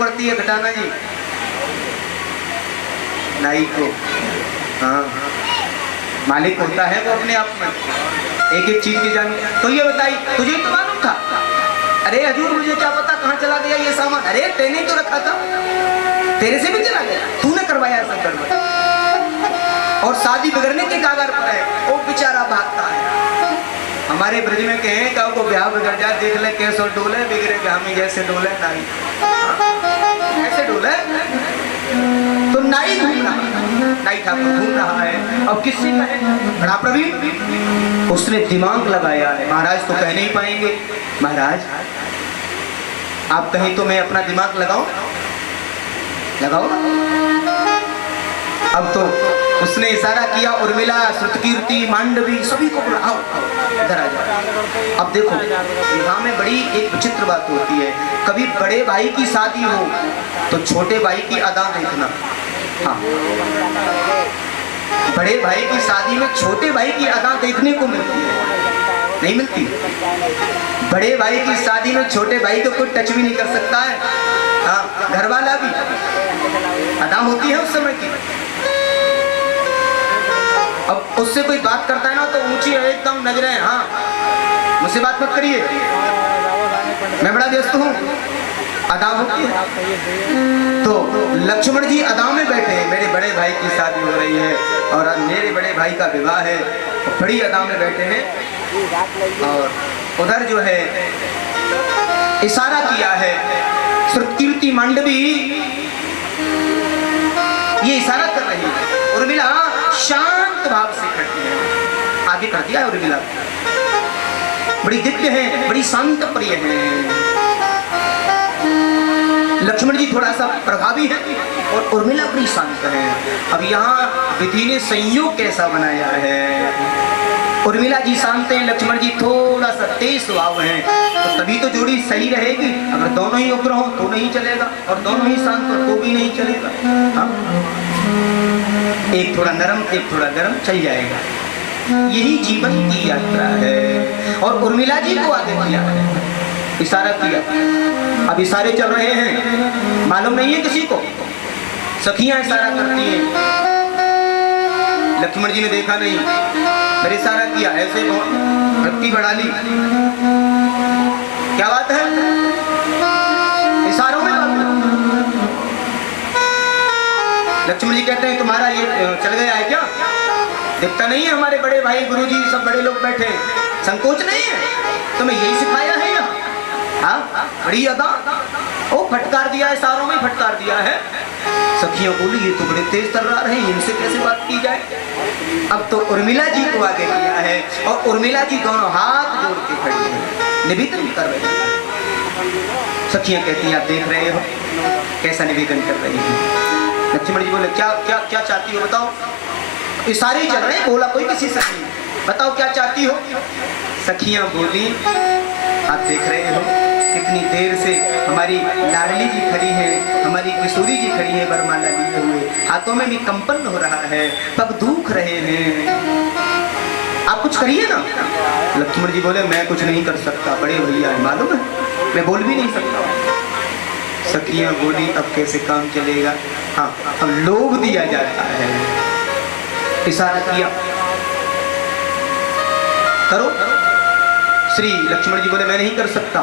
पड़ती है घटाना जी? नाई को। हाँ, मालिक होता है वो अपने आप में, एक एक चीज की जान। तो ये बताई, तुझे तो मालूम था? अरे हजूर मुझे क्या पता कहाँ चला गया ये सामान। अरे तेने तो रखा था, तेरे से भी चला गया, तूने करवाया सब गड़बड़। और शादी बिगड़ने के कागार पर है, वो बेचारा भागता है। हमारे ब्रज में कहें का को ब्याह बिगड़ जाए, देख ले कैसे डोले, बिगड़े ब्याह में जैसे डोले नाई, ऐसे डोले। तो नाई घूम रहा, नाई ठाकुर घूम रहा है। अब किससे कहे? बड़ा प्रवीण, उसने दिमाग लगाया है। महाराज तो कह नहीं पाएंगे, महाराज आप कहें तो मैं अपना दिमाग लगाऊं? लगाओ ना। अब तो उसने इशारा किया, उर्मिला, श्रुतकीर्ति, मांडवी, सभी को बुलाओ, इधर आ जाओ। अब देखो विवाह में बड़ी एक विचित्र बात होती है, कभी बड़े भाई की शादी हो तो छोटे भाई की अदा देखना। हाँ, बड़े भाई की शादी में छोटे भाई की अदा देखने को मिलती है, नहीं मिलती? बड़े भाई की शादी में छोटे भाई को कोई टच भी नहीं कर सकता है। हाँ, घर वाला भी, अदा होती है उस समय की। अब उससे कोई बात करता है ना तो ऊंची है एकदम नजरें, हाँ मुझसे बात मत करिए, मैं बड़ा व्यस्त हूँ, अदा होती है। तो लक्ष्मण जी अदा में बैठे हैं, मेरे बड़े भाई की शादी हो रही है और आज मेरे बड़े भाई का विवाह है, तो बड़ी अदा में बैठे हैं। और उधर जो है इशारा किया है, श्रुतकीर्ति, मांडवी ये इशारा कर रही है। उर्मिला शांत भाव से खड़ी है, आगे कर दिया है उर्मिला, बड़ी दिव्य है, बड़ी शांत प्रिय है। लक्ष्मण जी थोड़ा सा प्रभावी है और उर्मिला बड़ी शांत है। अब यहाँ विधि ने संयोग कैसा बनाया है, उर्मिला जी शांत हैं, लक्ष्मण जी थोड़ा सा तेज स्वभाव है, तो तभी तो जोड़ी सही रहेगी। अगर दोनों ही उग्र हो तो नहीं चलेगा और दोनों ही शांत हो तो भी नहीं चलेगा। हाँ? एक थोड़ा नरम एक थोड़ा गर्म चल जाएगा, यही जीवन की यात्रा है। और उर्मिला जी को आगे किया, इशारा किया। अब इशारे चल रहे हैं, मालूम नहीं है किसी को, सखियां इशारा करती हैं। लक्ष्मण जी ने देखा नहीं, फिर इशारा किया, ऐसे भक्ति बढ़ा ली। क्या बात है, इशारों में बात। लक्ष्मण जी कहते हैं तुम्हारा ये चल गया है क्या? दिखता नहीं है हमारे बड़े भाई गुरुजी सब बड़े लोग बैठे हैं, संकोच नहीं है, तुम्हें यही सिखाया है यहाँ? हाँ, बड़ी अदा, ओ फटकार दिया है, इशारों में फटकार दिया है। सखियों बोली ये तो बड़े तेज तर्रार हैं, इनसे कैसे बात की जाए। अब तो उर्मिला जी को आगे किया है और उर्मिला जी दोनों हाथ जोड़ के खड़ी है, निवेदन कर रही है। सखियां कहती हैं आप देख रहे हो कैसा निवेदन कर रही है। लक्ष्मण जी बोले क्या क्या क्या चाहती हो बताओ? इशारे चल रहे, बोला कोई किसी से नहीं, बताओ क्या चाहती हो? सखियां बोली आप देख रहे हो कितनी देर से हमारी लाडली जी खड़ी है, हमारी किशोरी जी खड़ी है वरमाला लिए हुए, हाथों में भी कंपन हो रहा है, पग दुख रहे हैं, आप कुछ करिए ना। लक्ष्मण जी बोले मैं कुछ नहीं कर सकता, बड़े भैया है मालूम है, मैं बोल भी नहीं सकता। सखियां बोली अब कैसे काम चलेगा? हाँ, अब लोभ दिया जाता है, इशारा किया करो। श्री लक्ष्मण जी बोले मैं नहीं कर सकता।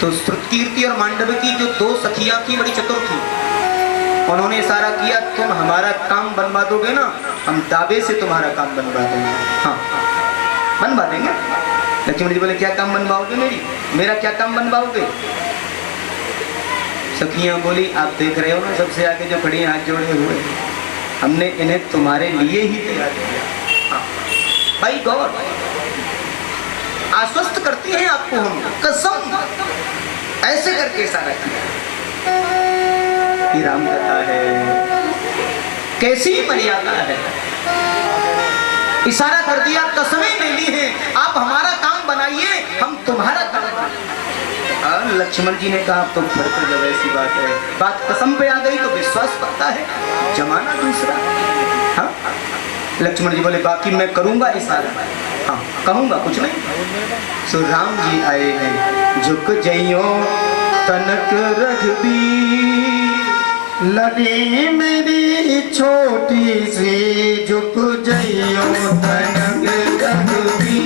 तो श्रुतकीर्ति और मांडवी की जो दो सखियां थी बड़ी चतुर थी, उन्होंने इशारा किया तुम हमारा काम बनवा दोगे ना, हम दावे से तुम्हारा काम बनवा देंगे। हाँ, बनवा देंगे। लक्ष्मण जी बोले क्या काम बनवाओगे मेरा क्या काम बनवाओगे? सखियां बोली आप देख रहे हो ना सबसे आगे जो खड़ी हाथ जोड़े हुए, हमने इन्हें तुम्हारे लिए ही तैयार किया। हाँ, भाई गौर आश्वस्त करती हैं आपको हम, कसम ऐसे करके इशारा किया। ये राम कथा है, कैसी मर्यादा है। इशारा कर दिया, कसमें ले ली हैं, आप हमारा काम बनाइए हम तुम्हारा काम बनाएंगे। लक्ष्मण जी ने कहा तो फिर तो जब ऐसी बात है, बात कसम पे आ गई तो विश्वास पड़ता है, जमाना दूसरा। हाँ, लक्ष्मण जी बोले बाकी मैं करूंगा इशारा। हाँ, कहूंगा कुछ नहीं। सो राम जी आए हैं, झुक जइयो तनक रघुबीर, लड़ी मेरी छोटी सी झुक जइयो तनक रघुवी,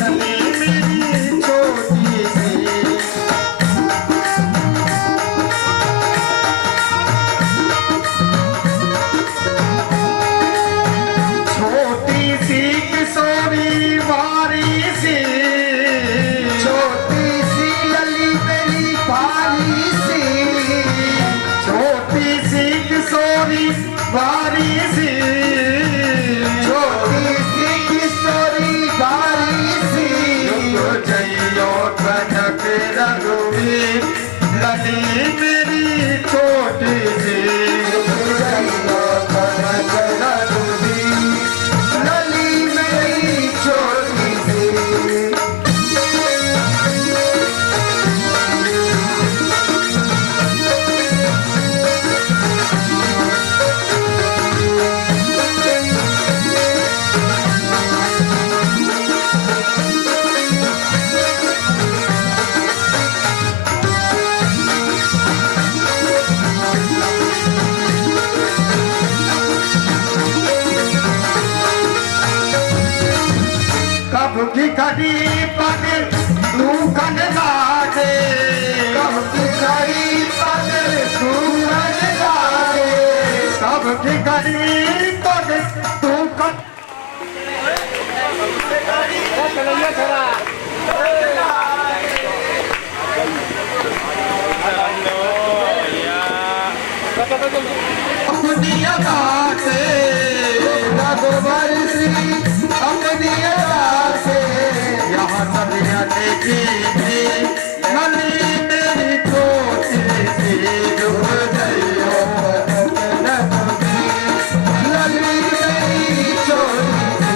लड़ी मेरी छोटी सी, छोटी सी किशोरी वारी सी, छोटी सी लली मेरी पारी सी, छोटी सी किशोरी वारी सी, छोटी सी किशोरी वारी सी, झुक जइयो तनक रघुवीर, लली मेरी छोटी सी, झुक जइयो तनक रघुवीर, लली मेरी छोटी सी। कब की घड़ी पग तू कन लागे, कब की घड़ी पग तू कन लागे, कब की घड़ी पग तू कन अपनी अदा से रघुवर श्री अपनी अदा से यहाँ सदियाँ देखी थी, लली मेरी छोटी सी, झुक जइयो तनक रघुवीर, लली मेरी छोटी सी।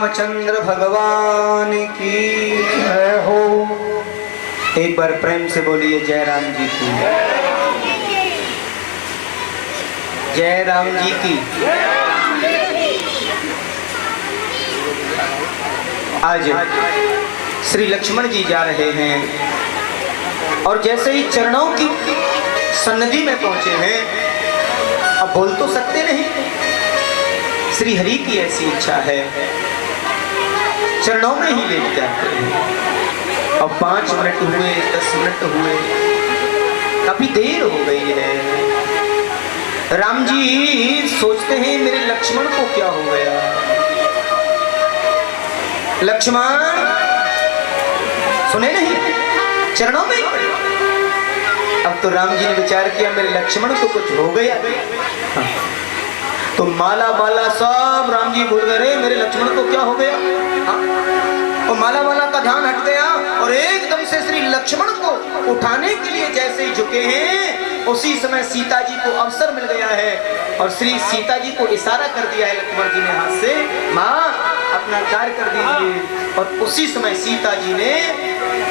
रामचंद्र भगवान की जय हो। एक बार प्रेम से बोलिए जय राम जी की। जय राम जी की। आज श्री लक्ष्मण जी जा रहे हैं और जैसे ही चरणों की सन्निधि में पहुंचे हैं, अब बोल तो सकते नहीं, श्री हरि की ऐसी इच्छा है, चरणों में ही लेट जाते हैं। अब 5 मिनट हुए, 10 मिनट हुए, काफी देर हो गई है। राम जी सोचते हैं मेरे लक्ष्मण को क्या हो गया। लक्ष्मण सुने नहीं, चरणों में ही पड़े। अब तो राम जी ने विचार किया मेरे लक्ष्मण को कुछ हो गया। हाँ। तो माला माला सब राम जी भूल गए, मेरे लक्ष्मण को क्या हो गया। हाँ। और माला माला का ध्यान हट गया और एकदम से श्री लक्ष्मण को उठाने के लिए जैसे ही झुके हैं, उसी समय सीता जी को अवसर मिल गया है और श्री सीता जी को इशारा कर दिया है लक्ष्मण जी ने हाथ से, माँ अपना कार्य कर दीजिए। और उसी समय सीता जी ने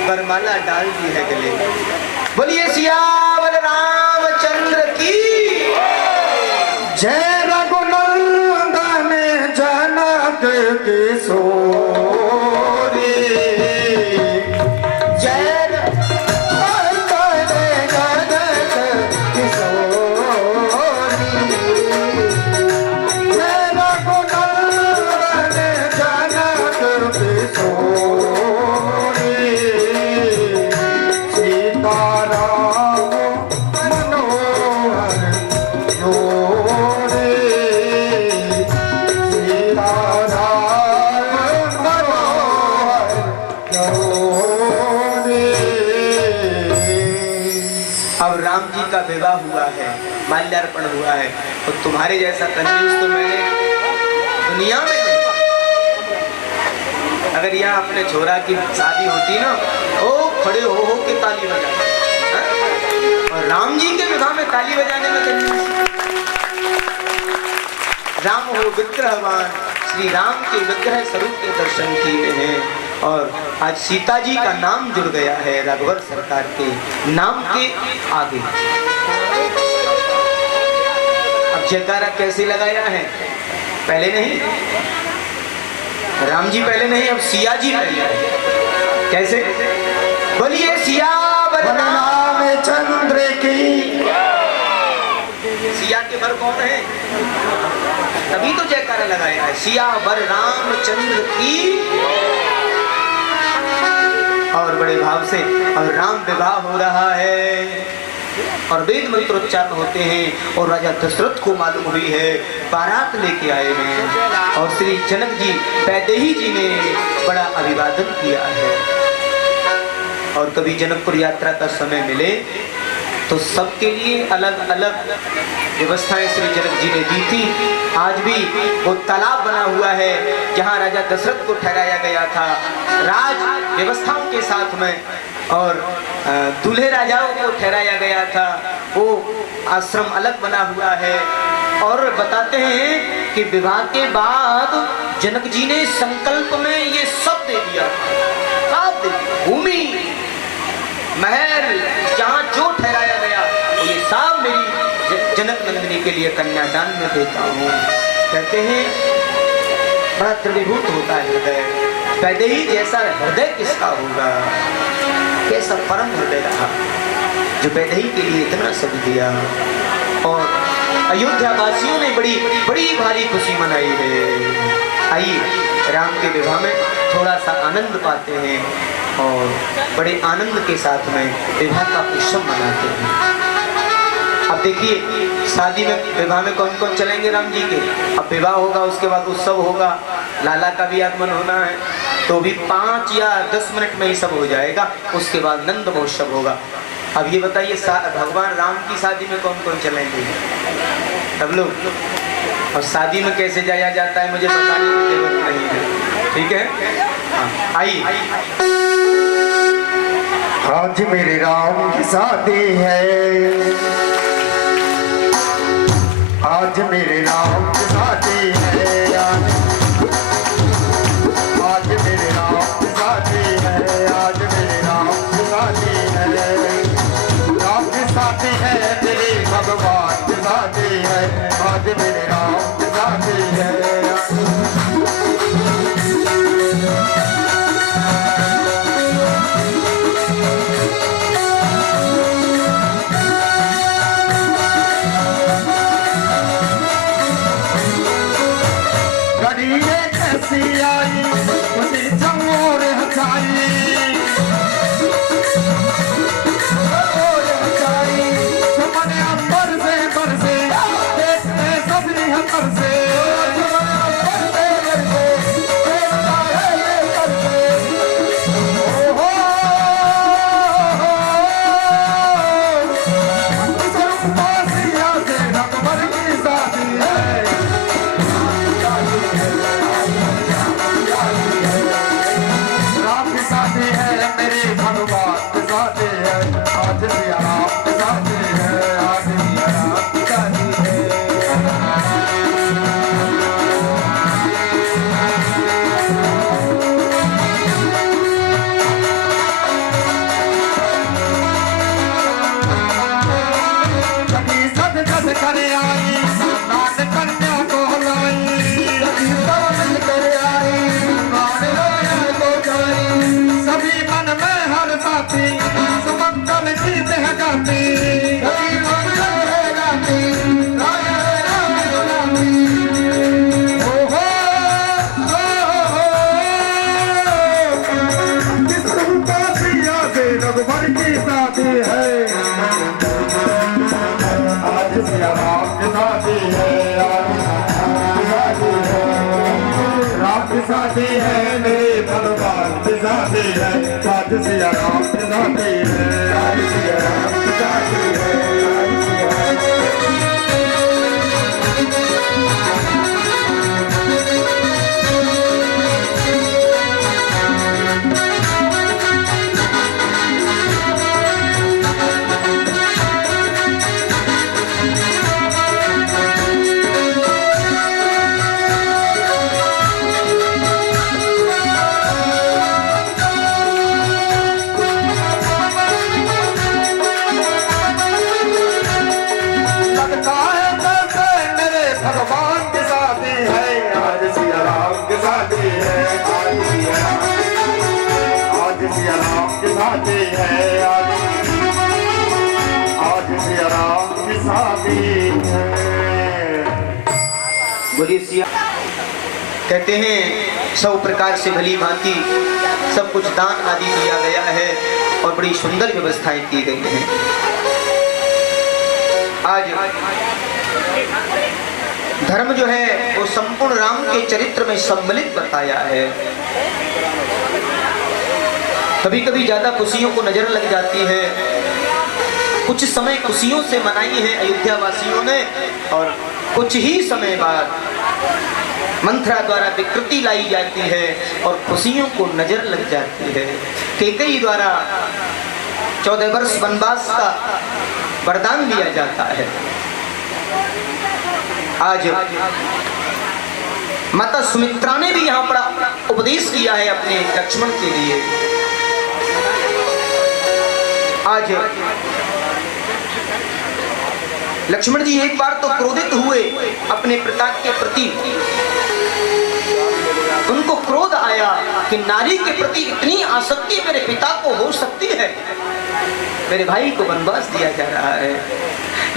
वरमाला डाल दी है गले। बोलिए सियावर रामचंद्र की जय। रघुनंदन जनक किशोरी, जय रघुनंदन जनक किशोरी, जय रघुनंदन जनक किशोरी, सीताराम मनोहर जोड़े, सीताराम मनोहर जोड़े। अब राम जी का विवाह हुआ है, माल्यार्पण हुआ है, तो तुम्हारे जैसा कंजूस तो मैंने दुनिया में नहीं। अगर यहाँ अपने छोरा की शादी होती ना, ओ खड़े हो के ताली बजाते, और राम जी के विवाह में ताली बजाने में कंजूस। राम हो विग्रहवान, श्री राम के विग्रह स्वरूप के दर्शन किए हैं और आज सीता जी का नाम जुड़ गया है रघुवर सरकार के नाम के आगे। अब जयकारा कैसे लगाया है, पहले नहीं, राम जी पहले नहीं, अब सिया जी पहले। कैसे? बोलिए सियावर रामचंद्र की। सिया के वर कौन है? तभी तो जयकारा लगाया है, सियावर रामचंद्र की। और बड़े भाव से अब राम विवाह हो रहा है और वेद मंत्रोच्चारण होते हैं और राजा दशरथ को मालूम हुई है, बारात लेके आए हैं और श्री जनक जी वैदेही जी ने बड़ा अभिवादन किया है। और कभी जनकपुर यात्रा का समय मिले तो सबके लिए अलग अलग व्यवस्थाएं श्री जनक जी ने दी थी। आज भी वो तालाब बना हुआ है जहां राजा दशरथ को ठहराया गया था राज व्यवस्थाओं के साथ में, और दूल्हे राजाओं को ठहराया गया था, वो आश्रम अलग बना हुआ है। और बताते हैं कि विवाह के बाद जनक जी ने संकल्प में ये सब दे दिया, भूमि महल जहाँ जो ठहराया गया तो ये सब मेरी जनक नंदिनी के लिए कन्यादान में देता हूँ। कहते हैं बड़ा त्रिभूत होता है हृदय, वैदेही जैसा हृदय किसका होगा, कैसा परम हृदय रहा जो वैदेही के लिए इतना सब दिया। और अयोध्या वासियों ने बड़ी बड़ी भारी खुशी मनाई है। आइए राम के विवाह में थोड़ा सा आनंद पाते हैं और बड़े आनंद के साथ में विवाह का उत्सव मनाते हैं। अब देखिए शादी में विवाह में कौन कौन चलेंगे राम जी के। अब विवाह होगा, उसके बाद उत्सव होगा, लाला का भी आगमन होना है, तो भी 5 या 10 मिनट में ही सब हो जाएगा। उसके बाद नंद महोत्सव होगा। अब ये बताइए भगवान राम की शादी में कौन कौन चलेंगे सब लोग, और शादी में कैसे जाया जाता है मुझे बताने की जरूरत नहीं है, ठीक है। हाँ आइए। आज मेरे राम की शादी है, आज मेरे राम की शादी है, शादी है, मेरे भगवान की शादी है, आज मेरे राम की शादी है। घड़ी कैसी आई उसी चमोर हटाई, सुमन अंबर से बरसे देखते सभी हतर से, ओहो सिया से रकबर की शादी है। राम की शादी है, मेरे भगवान की शादी है, आज सिया राम की शादी है, आज सिया राम की शादी है। सखी सज सज कर आई, नान कन्या को लाई, सखी सज कर आई, नान कन्या को लाई, सभी मन में हर साथी सुमंगल गीत है गाती, सभी मंगल है गाती, राय राम गुलामी। ओहो किस रूपा सिया से रघुबर की शादी है, आज सिया राम की शादी है, राम की शादी है, मेरे भगवान की शादी है, आज सिया राम की शादी है, आज सिया राम की शादी है, आज सिया राम। लगता है जैसे मेरे भगवान की शादी है, आज सिया राम की शादी है, आज सिया राम की शादी है, आज सिया राम की शादी है। बोलिए सिया। कहते हैं सब प्रकार से भली भांति सब कुछ दान आदि दिया गया है और बड़ी सुंदर व्यवस्थाएं की गई हैं। आज धर्म जो है वो संपूर्ण राम के चरित्र में सम्मिलित बताया है। कभी कभी ज्यादा खुशियों को नजर लग जाती है, कुछ समय खुशियों से मनाई है अयोध्या वासियों ने, और कुछ ही समय बाद मंत्रा द्वारा विकृति लाई जाती है और खुशियों को नजर लग जाती है। कैकेयी द्वारा 14 वर्ष वनवास का वरदान दिया जाता है। आज माता सुमित्रा ने भी यहाँ पर उपदेश किया है अपने लक्ष्मण के लिए। आज लक्ष्मण जी एक बार तो क्रोधित हुए अपने पिता के प्रति। उनको क्रोध आया कि नारी के प्रति इतनी आसक्ति मेरे पिता को हो सकती है, मेरे भाई को वनवास दिया जा रहा है।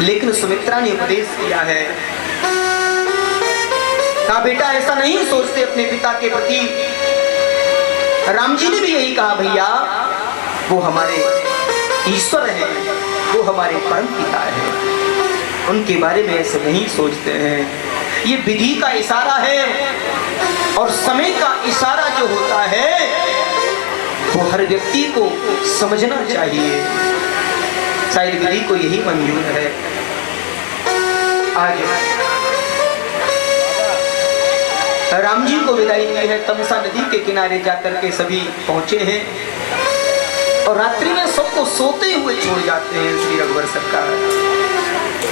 लेकिन सुमित्रा ने उपदेश किया है, कहा बेटा ऐसा नहीं सोचते अपने पिता के प्रति। राम जी ने भी यही कहा, भैया वो हमारे ईश्वर हैं, वो हमारे परम पिता हैं, उनके बारे में ऐसे नहीं सोचते हैं। ये विधि का इशारा है और समय का इशारा जो होता है वो हर व्यक्ति को समझना चाहिए। शायद विधि को यही मंजूर है। आज राम जी को विदाई दी है, तमसा नदी के किनारे जाकर के सभी पहुंचे हैं और रात्रि में सबको सोते हुए छोड़ जाते हैं। श्री रघुवर सरकार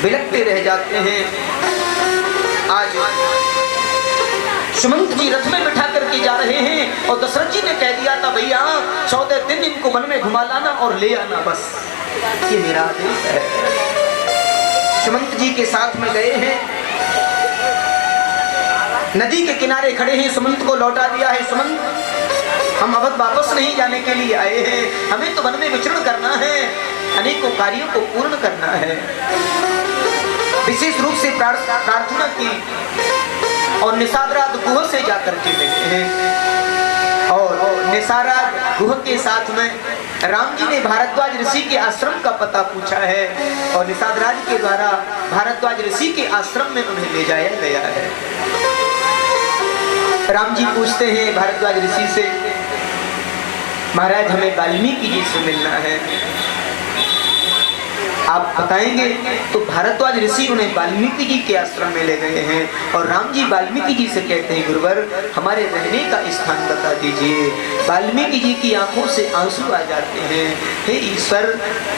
बिलखते रह जाते हैं। आज सुमंत जी रथ में बिठा करके जा रहे हैं और दशरथ जी ने कह दिया था, भैया 14 दिन इनको वन में घुमा लाना और ले आना, बस ये मेरा आदेश है। सुमंत जी के साथ में गए हैं, नदी के किनारे खड़े हैं, सुमंत को लौटा दिया है। सुमंत, हम अवध वापस नहीं जाने के लिए आए हैं, हमें तो वन में विचरण करना है, अनेकों कार्यों को पूर्ण करना है। विशेष रूप से प्रार्थना की और निषादराज गुह से जाकर के मिले हैं। और निषादराज गुह के साथ में राम जी ने भारद्वाज ऋषि के आश्रम का पता पूछा है और निषादराज के द्वारा भारद्वाज ऋषि के आश्रम में उन्हें ले जाया गया है। राम जी पूछते हैं भारद्वाज ऋषि से, महाराज हमें वाल्मीकि जी से मिलना है, आप बताएंगे? तो भारद्वाज ऋषि उन्हें वाल्मीकि जी के आश्रम में ले गए हैं और राम जी वाल्मीकि जी से कहते हैं, गुरुवर हमारे रहने का स्थान बता दीजिए। वाल्मीकि जी की आंखों से आंसू आ जाते हैं, हे ईश्वर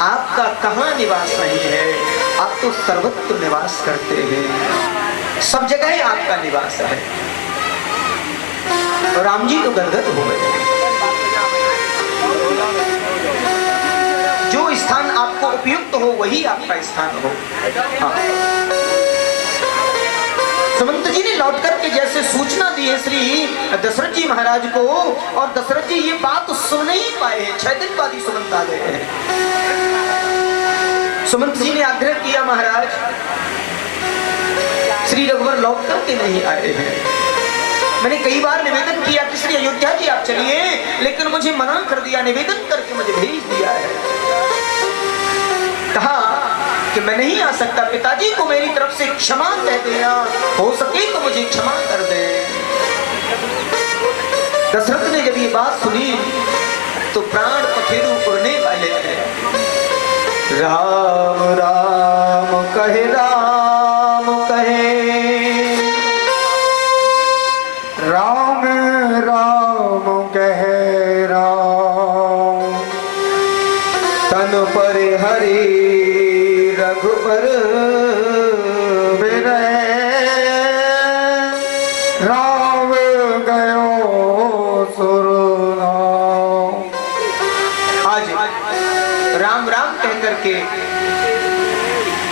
आपका कहाँ निवास नहीं है, आप तो सर्वत्र निवास करते हैं, सब जगह आपका निवास है। और राम जी तो गदगद हो गए। जो स्थान आपको उपयुक्त हो वही आपका स्थान हो। हाँ। सुमंत जी ने लौट करके जैसे सूचना दी है श्री दशरथ जी महाराज को, और दशरथ जी ये बात सुन नहीं पाए हैं, 6 दिन बाद ही सुमंत आ गए हैं। सुमंत जी ने आग्रह किया, महाराज श्री रघुवर लौट करके नहीं आए हैं, मैंने कई बार निवेदन किया कि श्री अयोध्या जी आप चलिए, लेकिन मुझे मना कर दिया, निवेदन करके मुझे भेज दिया है, कहा कि मैं नहीं आ सकता, पिताजी को मेरी तरफ से क्षमा कह देना, हो सके तो मुझे क्षमा कर दे। दशरथ ने जब ये बात सुनी तो प्राण पखेरु उड़ने वाले थे। राम राम कहे, राम कहे, राम राम कहे राम, तन पर हरि रघुबर बिरहे राम गयो सुरनाम। आज राम राम कह करके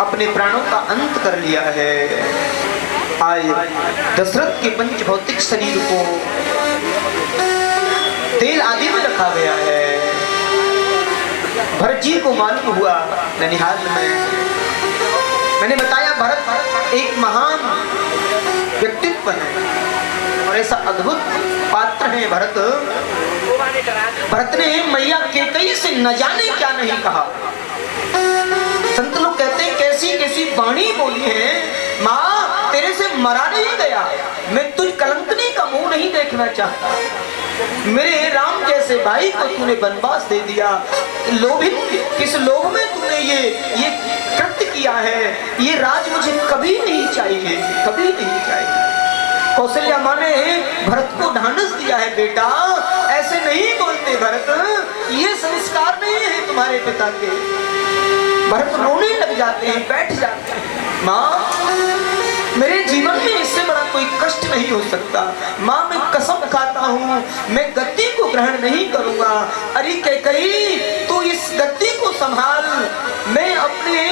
अपने प्राणों का अंत कर लिया है। आज दशरथ के पंच भौतिक शरीर को तेल आदि में रखा गया है। भरत जी को मालूम हुआ ननिहाल में, मैंने बताया भरत एक महान व्यक्तित्व है और ऐसा अद्भुत पात्र है भरत। भरत ने मैया केकई से न जाने क्या नहीं कहा। संत लोग कहते हैं कैसी कैसी वाणी बोली है, माँ तेरे से मरा नहीं गया, मैं तुझ कलंकनी का मुंह नहीं देखना चाहता, मेरे राम जैसे भाई को तूने वनवास दे दिया, लोभित किस लोभ में तूने ये कृत्य किया है, ये राज मुझे कभी नहीं चाहिए, कभी नहीं चाहिए। कौशल्या माँ ने भरत को ढांढस दिया है, बेटा ऐसे नहीं बोलते भरत, ये संस्कार नहीं है तुम्हारे पिता के। भरत रोने लग जाते हैं, बैठ जाते हैं। माँ मेरे जीवन में इससे बड़ा कोई कष्ट नहीं हो सकता, माँ मैं कसम खाता हूँ मैं गद्दी को ग्रहण नहीं करूंगा। अरे कैकई तू इस गद्दी को संभाल, मैं अपने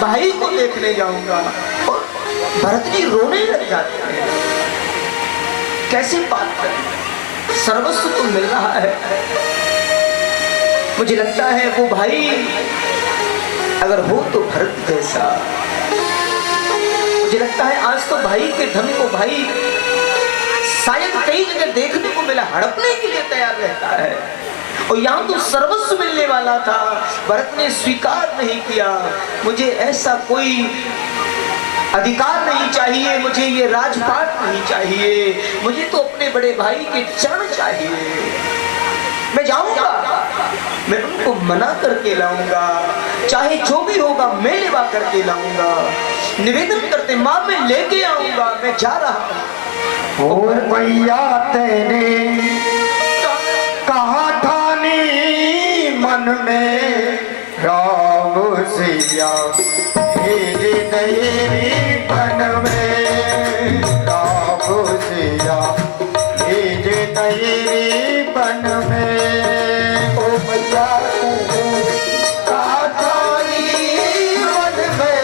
भाई को देखने जाऊंगा। और भरत जी रोने लग जाते हैं। कैसे बात करें, सर्वस्व तो मिल रहा है। मुझे लगता है वो भाई अगर हो तो भरत जैसा। मुझे लगता है आज तो भाई के धन को भाई शायद कई जगह देखने को मिला, हड़पने के लिए तैयार रहता है, और यहाँ तो सर्वस्व मिलने वाला था, भरत ने स्वीकार नहीं किया। मुझे ऐसा कोई अधिकार नहीं चाहिए, मुझे ये राजपाट नहीं चाहिए, मुझे तो अपने बड़े भाई के चरण चाहिए। मैं जाऊंगा, मैं उनको मना करके लाऊंगा, चाहे जो भी होगा मैं लेवा करके लाऊंगा। निवेदन करते माँ मैं लेके आऊंगा, मैं जा रहा हूँ। और मैया तेने कहा था नी मन में, राम सिया भेज दये बन में, राम सिया भेज दये बन में। ओ मैया तेने कहा था नी मन में,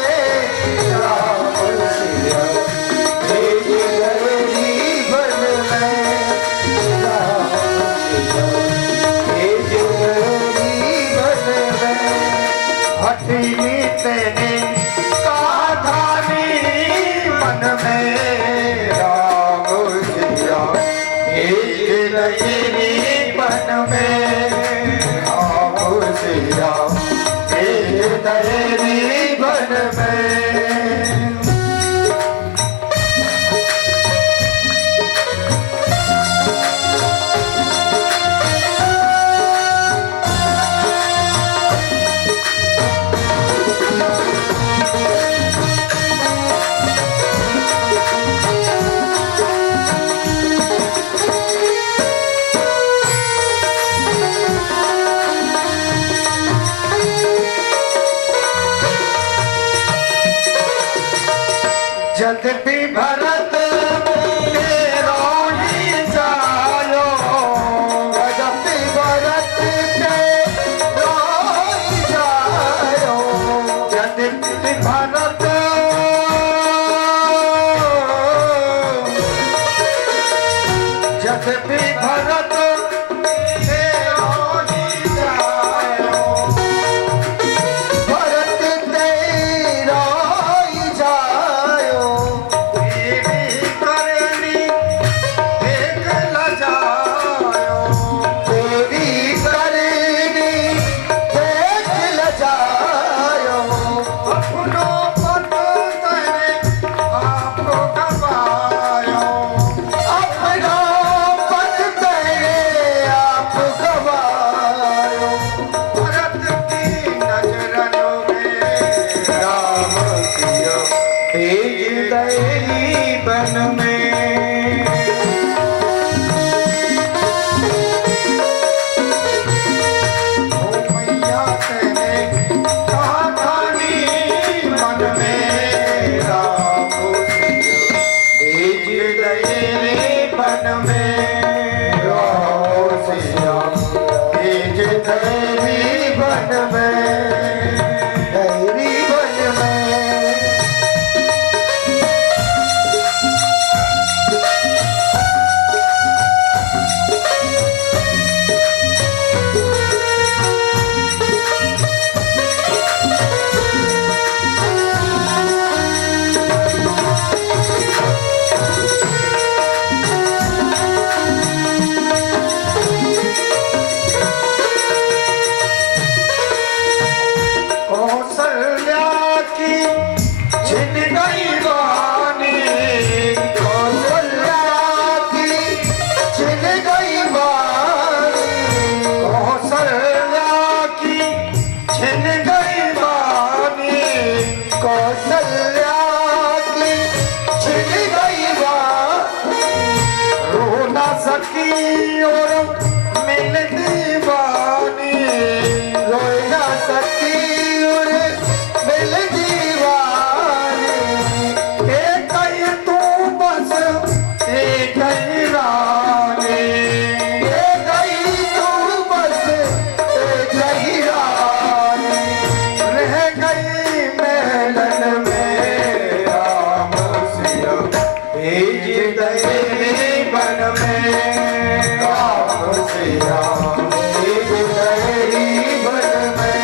यद्यपि भरत तेरो ही जायो, यद्यपि भरत तेरो ही जायो, यद्यपि भरत यद्यपि भरत तेरो ही जायो, भरत तेरो ही जायो, तेरी करनी देख ल जायो, तेरी करनी देख ल जायो, अपनो पद तेरे आप गवायो, अपनो पद तेरे आप गवायो, भरत की नजरों में राम सिया तेज तेरी बन में। ओ मैया तेरे कहा खानी मन में राम सिया तेज तेरे बन में, राम सिया तेज तेरी बन में, तेरी बन में। कौशल्या की छिन गई वाणी, कौशल्या की छिन गई वाणी, कौशल्या की छिन गई वाणी, कौशल्या की छिन गई वाणी, रो ना सकी और मिल दीवानी, रो ना सकी और मिल दीवानी, एक ही तू बस एक ही रानी, एक ही तू बस एक ही रानी, रह गई महलन में राम सिया तेज तेरी बन में, राम सिया तेज तेरी बन में।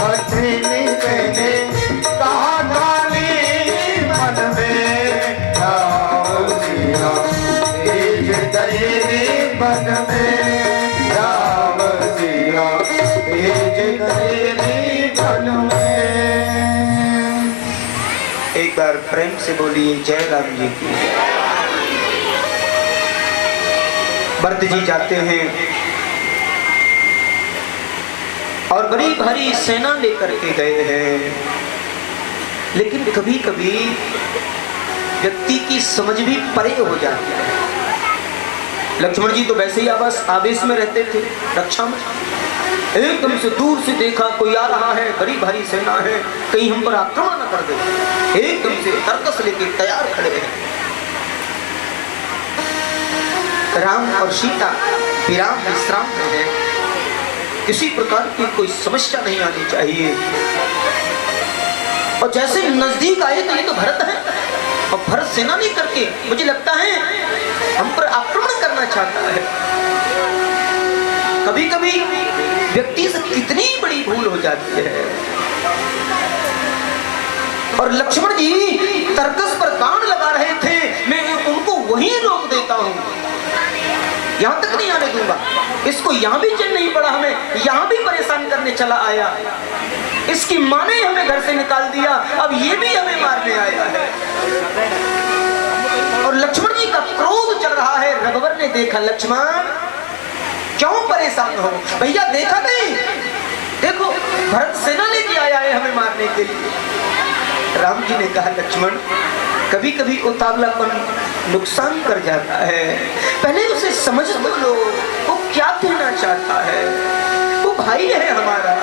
हठीली मैंने कहा गाली मन में, राम सिया तेज तेरी बन में, राम सिया तेज तेरी बन में। एक बार प्रेम से बोलिए जय राम जी की। भरत जी जाते हैं और बड़ी भारी सेना लेकर के गए हैं, लेकिन कभी कभी व्यक्ति की समझ भी परे हो जाती है। लक्ष्मण जी तो वैसे ही आवेश में रहते थे रक्षा में, एकदम से दूर से देखा कोई आ रहा है, बड़ी भारी सेना है, कहीं हम पर आक्रमण न कर दे, एकदम से तरकस लेके तैयार खड़े हैं। राम और सीता विराम विश्राम में है, किसी प्रकार की कोई समस्या नहीं आनी चाहिए। और जैसे नजदीक आए तो ये तो भरत है, और भरत सेना नहीं करके मुझे लगता है हम पर आक्रमण करना चाहता है। कभी कभी व्यक्ति से कितनी बड़ी भूल हो जाती है। और लक्ष्मण जी तरकस पर बाण लगा रहे थे, मैं उनको वहीं रोक देता हूं, यहां तक नहीं आने दूंगा। इसको यहां भी चैन नहीं पड़ा, हमें यहां भी परेशान करने चला आया। इसकी मां ने हमें घर से निकाल दिया, अब ये भी हमें मारने आया है। और लक्ष्मण जी का क्रोध चल रहा है। रघुवर ने देखा, लक्ष्मण क्यों परेशान हो भैया, देखा नहीं, देखो भरत सेना लेके आया है हमें मारने के लिए। राम जी ने कहा, लक्ष्मण कभी कभी उतावलापन नुकसान कर जाता है। पहले उसे समझ तो लो, वो क्या कहना चाहता है। वो भाई है हमारा।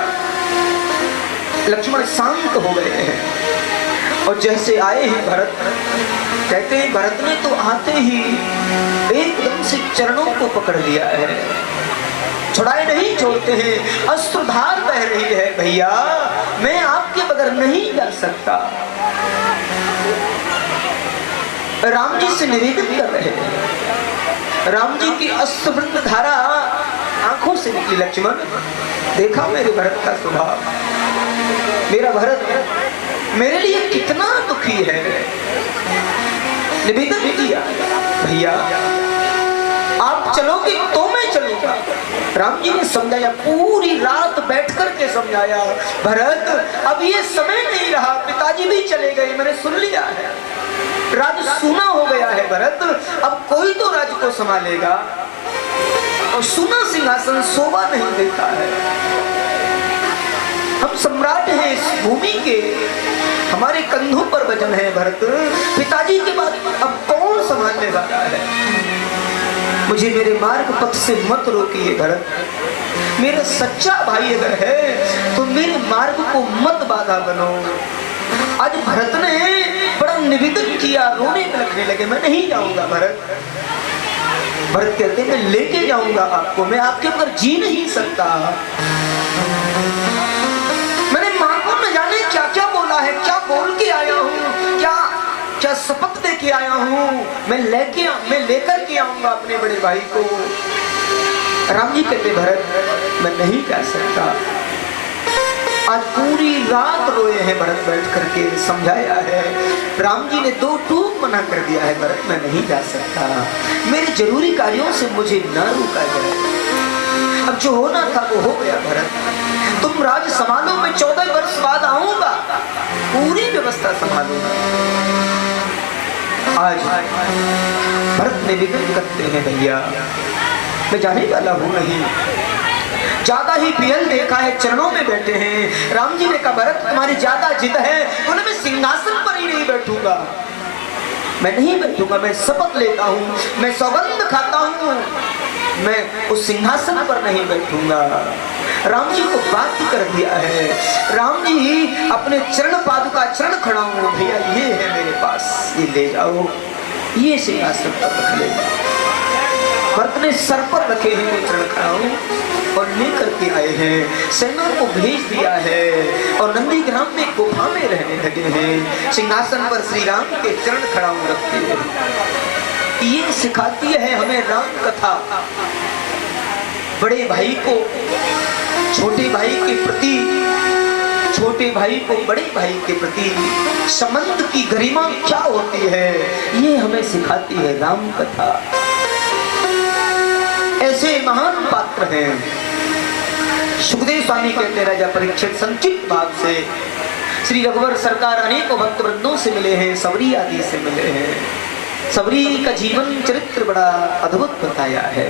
लक्ष्मण शांत हो गए हैं और जैसे आए हैं भरत, कहते हैं भरत ने तो आते ही एकदम से चरणों को पकड़ लिया है, छुड़ाए नहीं छोड़ते हैं। अश्रुधार बह रही है, भैया मैं आपके बगैर नहीं जा सकता। राम जी से निवेदन कर रहे हैं। राम जी की अश्रुवृत धारा आंखों से निकली। लक्ष्मण, देखा मेरे भरत का स्वभाव, मेरा भरत मेरे लिए कितना दुखी है। निवेदन किया, भैया आप चलोगे तो मैं चलूंगा। राम जी ने समझाया, पूरी रात बैठ करके समझाया, भरत अब ये समय नहीं रहा, पिताजी भी चले गए, मैंने सुन लिया है, राज सुना हो गया है भरत, अब कोई तो राज को संभालेगा और सुना सिंहासन शोभा नहीं देता है। हम सम्राट हैं इस भूमि के, हमारे कंधों पर वजन है भरत, पिताजी के बाद अब कौन संभालने वाला है। मुझे मेरे मार्ग पथ से मत रोकिए भरत, मेरा सच्चा भाई अगर है तो मेरे मार्ग को मत बाधा बनो। आज भरत ने बड़ा निवेदन किया, रोने लगने लगे, मैं नहीं जाऊंगा भरत। भरत कहते मैं लेके जाऊंगा आपको, मैं आपके ऊपर जी नहीं सकता। मैंने मां को न जाने क्या क्या बोला है, क्या बोल के आया हूँ, क्या शपथ दे के आया हूँ, मैं लेकर के आऊंगा अपने बड़े भाई को। राम जी कहते भरत मैं नहीं जा सकता। आज पूरी रात रोए हैं भरत, बैठ करके समझाया है। राम जी ने दो टूक मना कर दिया है, भरत मैं नहीं जा सकता, मेरे जरूरी कार्यों से मुझे न रोका जाए। अब जो होना था वो हो गया भरत, तुम राज संभालो, मैं 14 वर्ष बाद आऊंगा, पूरी व्यवस्था संभालूंगा। आज भरत निवेदन करते हैं, भैया मैं जाने वाला हूं नहीं, ज्यादा ही पियल देखा है, चरणों में बैठे हैं। राम जी ने कहा भरत तुम्हारी ज्यादा जिद है, बोले मैं सिंहासन पर ही नहीं बैठूंगा, मैं नहीं बैठूंगा, मैं शपथ लेता हूँ, मैं सौगंध खाता हूँ, मैं उस सिंहासन पर नहीं बैठूंगा। राम जी को बात कर दिया है। राम जी अपने चरण पादुका चरण खड़ा हूँ, भैया ये है मेरे पास, ये ले जाओ, ये सिंहासन पर रख ले। भरत ने सर पर रखे हैं, मैं चरण खड़ा हूँ और लेकर के आए हैं, सेना को भेज दिया है और नंदीग्राम में गुफा में रहने लगे हैं। सिंहासन पर श्री राम के चरण खड़ा हूँ रखते हैं। ये सिखाती है हमें राम कथा। बड़े भाई को छोटे भाई के प्रति, छोटे भाई को बड़े भाई के प्रति संबंध की गरिमा क्या होती है, ये हमें सिखाती है राम कथा। ऐसे महान पात्र हैं। सुखदेव स्वामी कहते हैं राजा परीक्षित संक्षिप्त भाव से श्री रघुवर सरकार अनेकों भक्त वृंदों से मिले हैं, सबरी आदि से मिले हैं। सबरी का जीवन चरित्र बड़ा अद्भुत बताया है।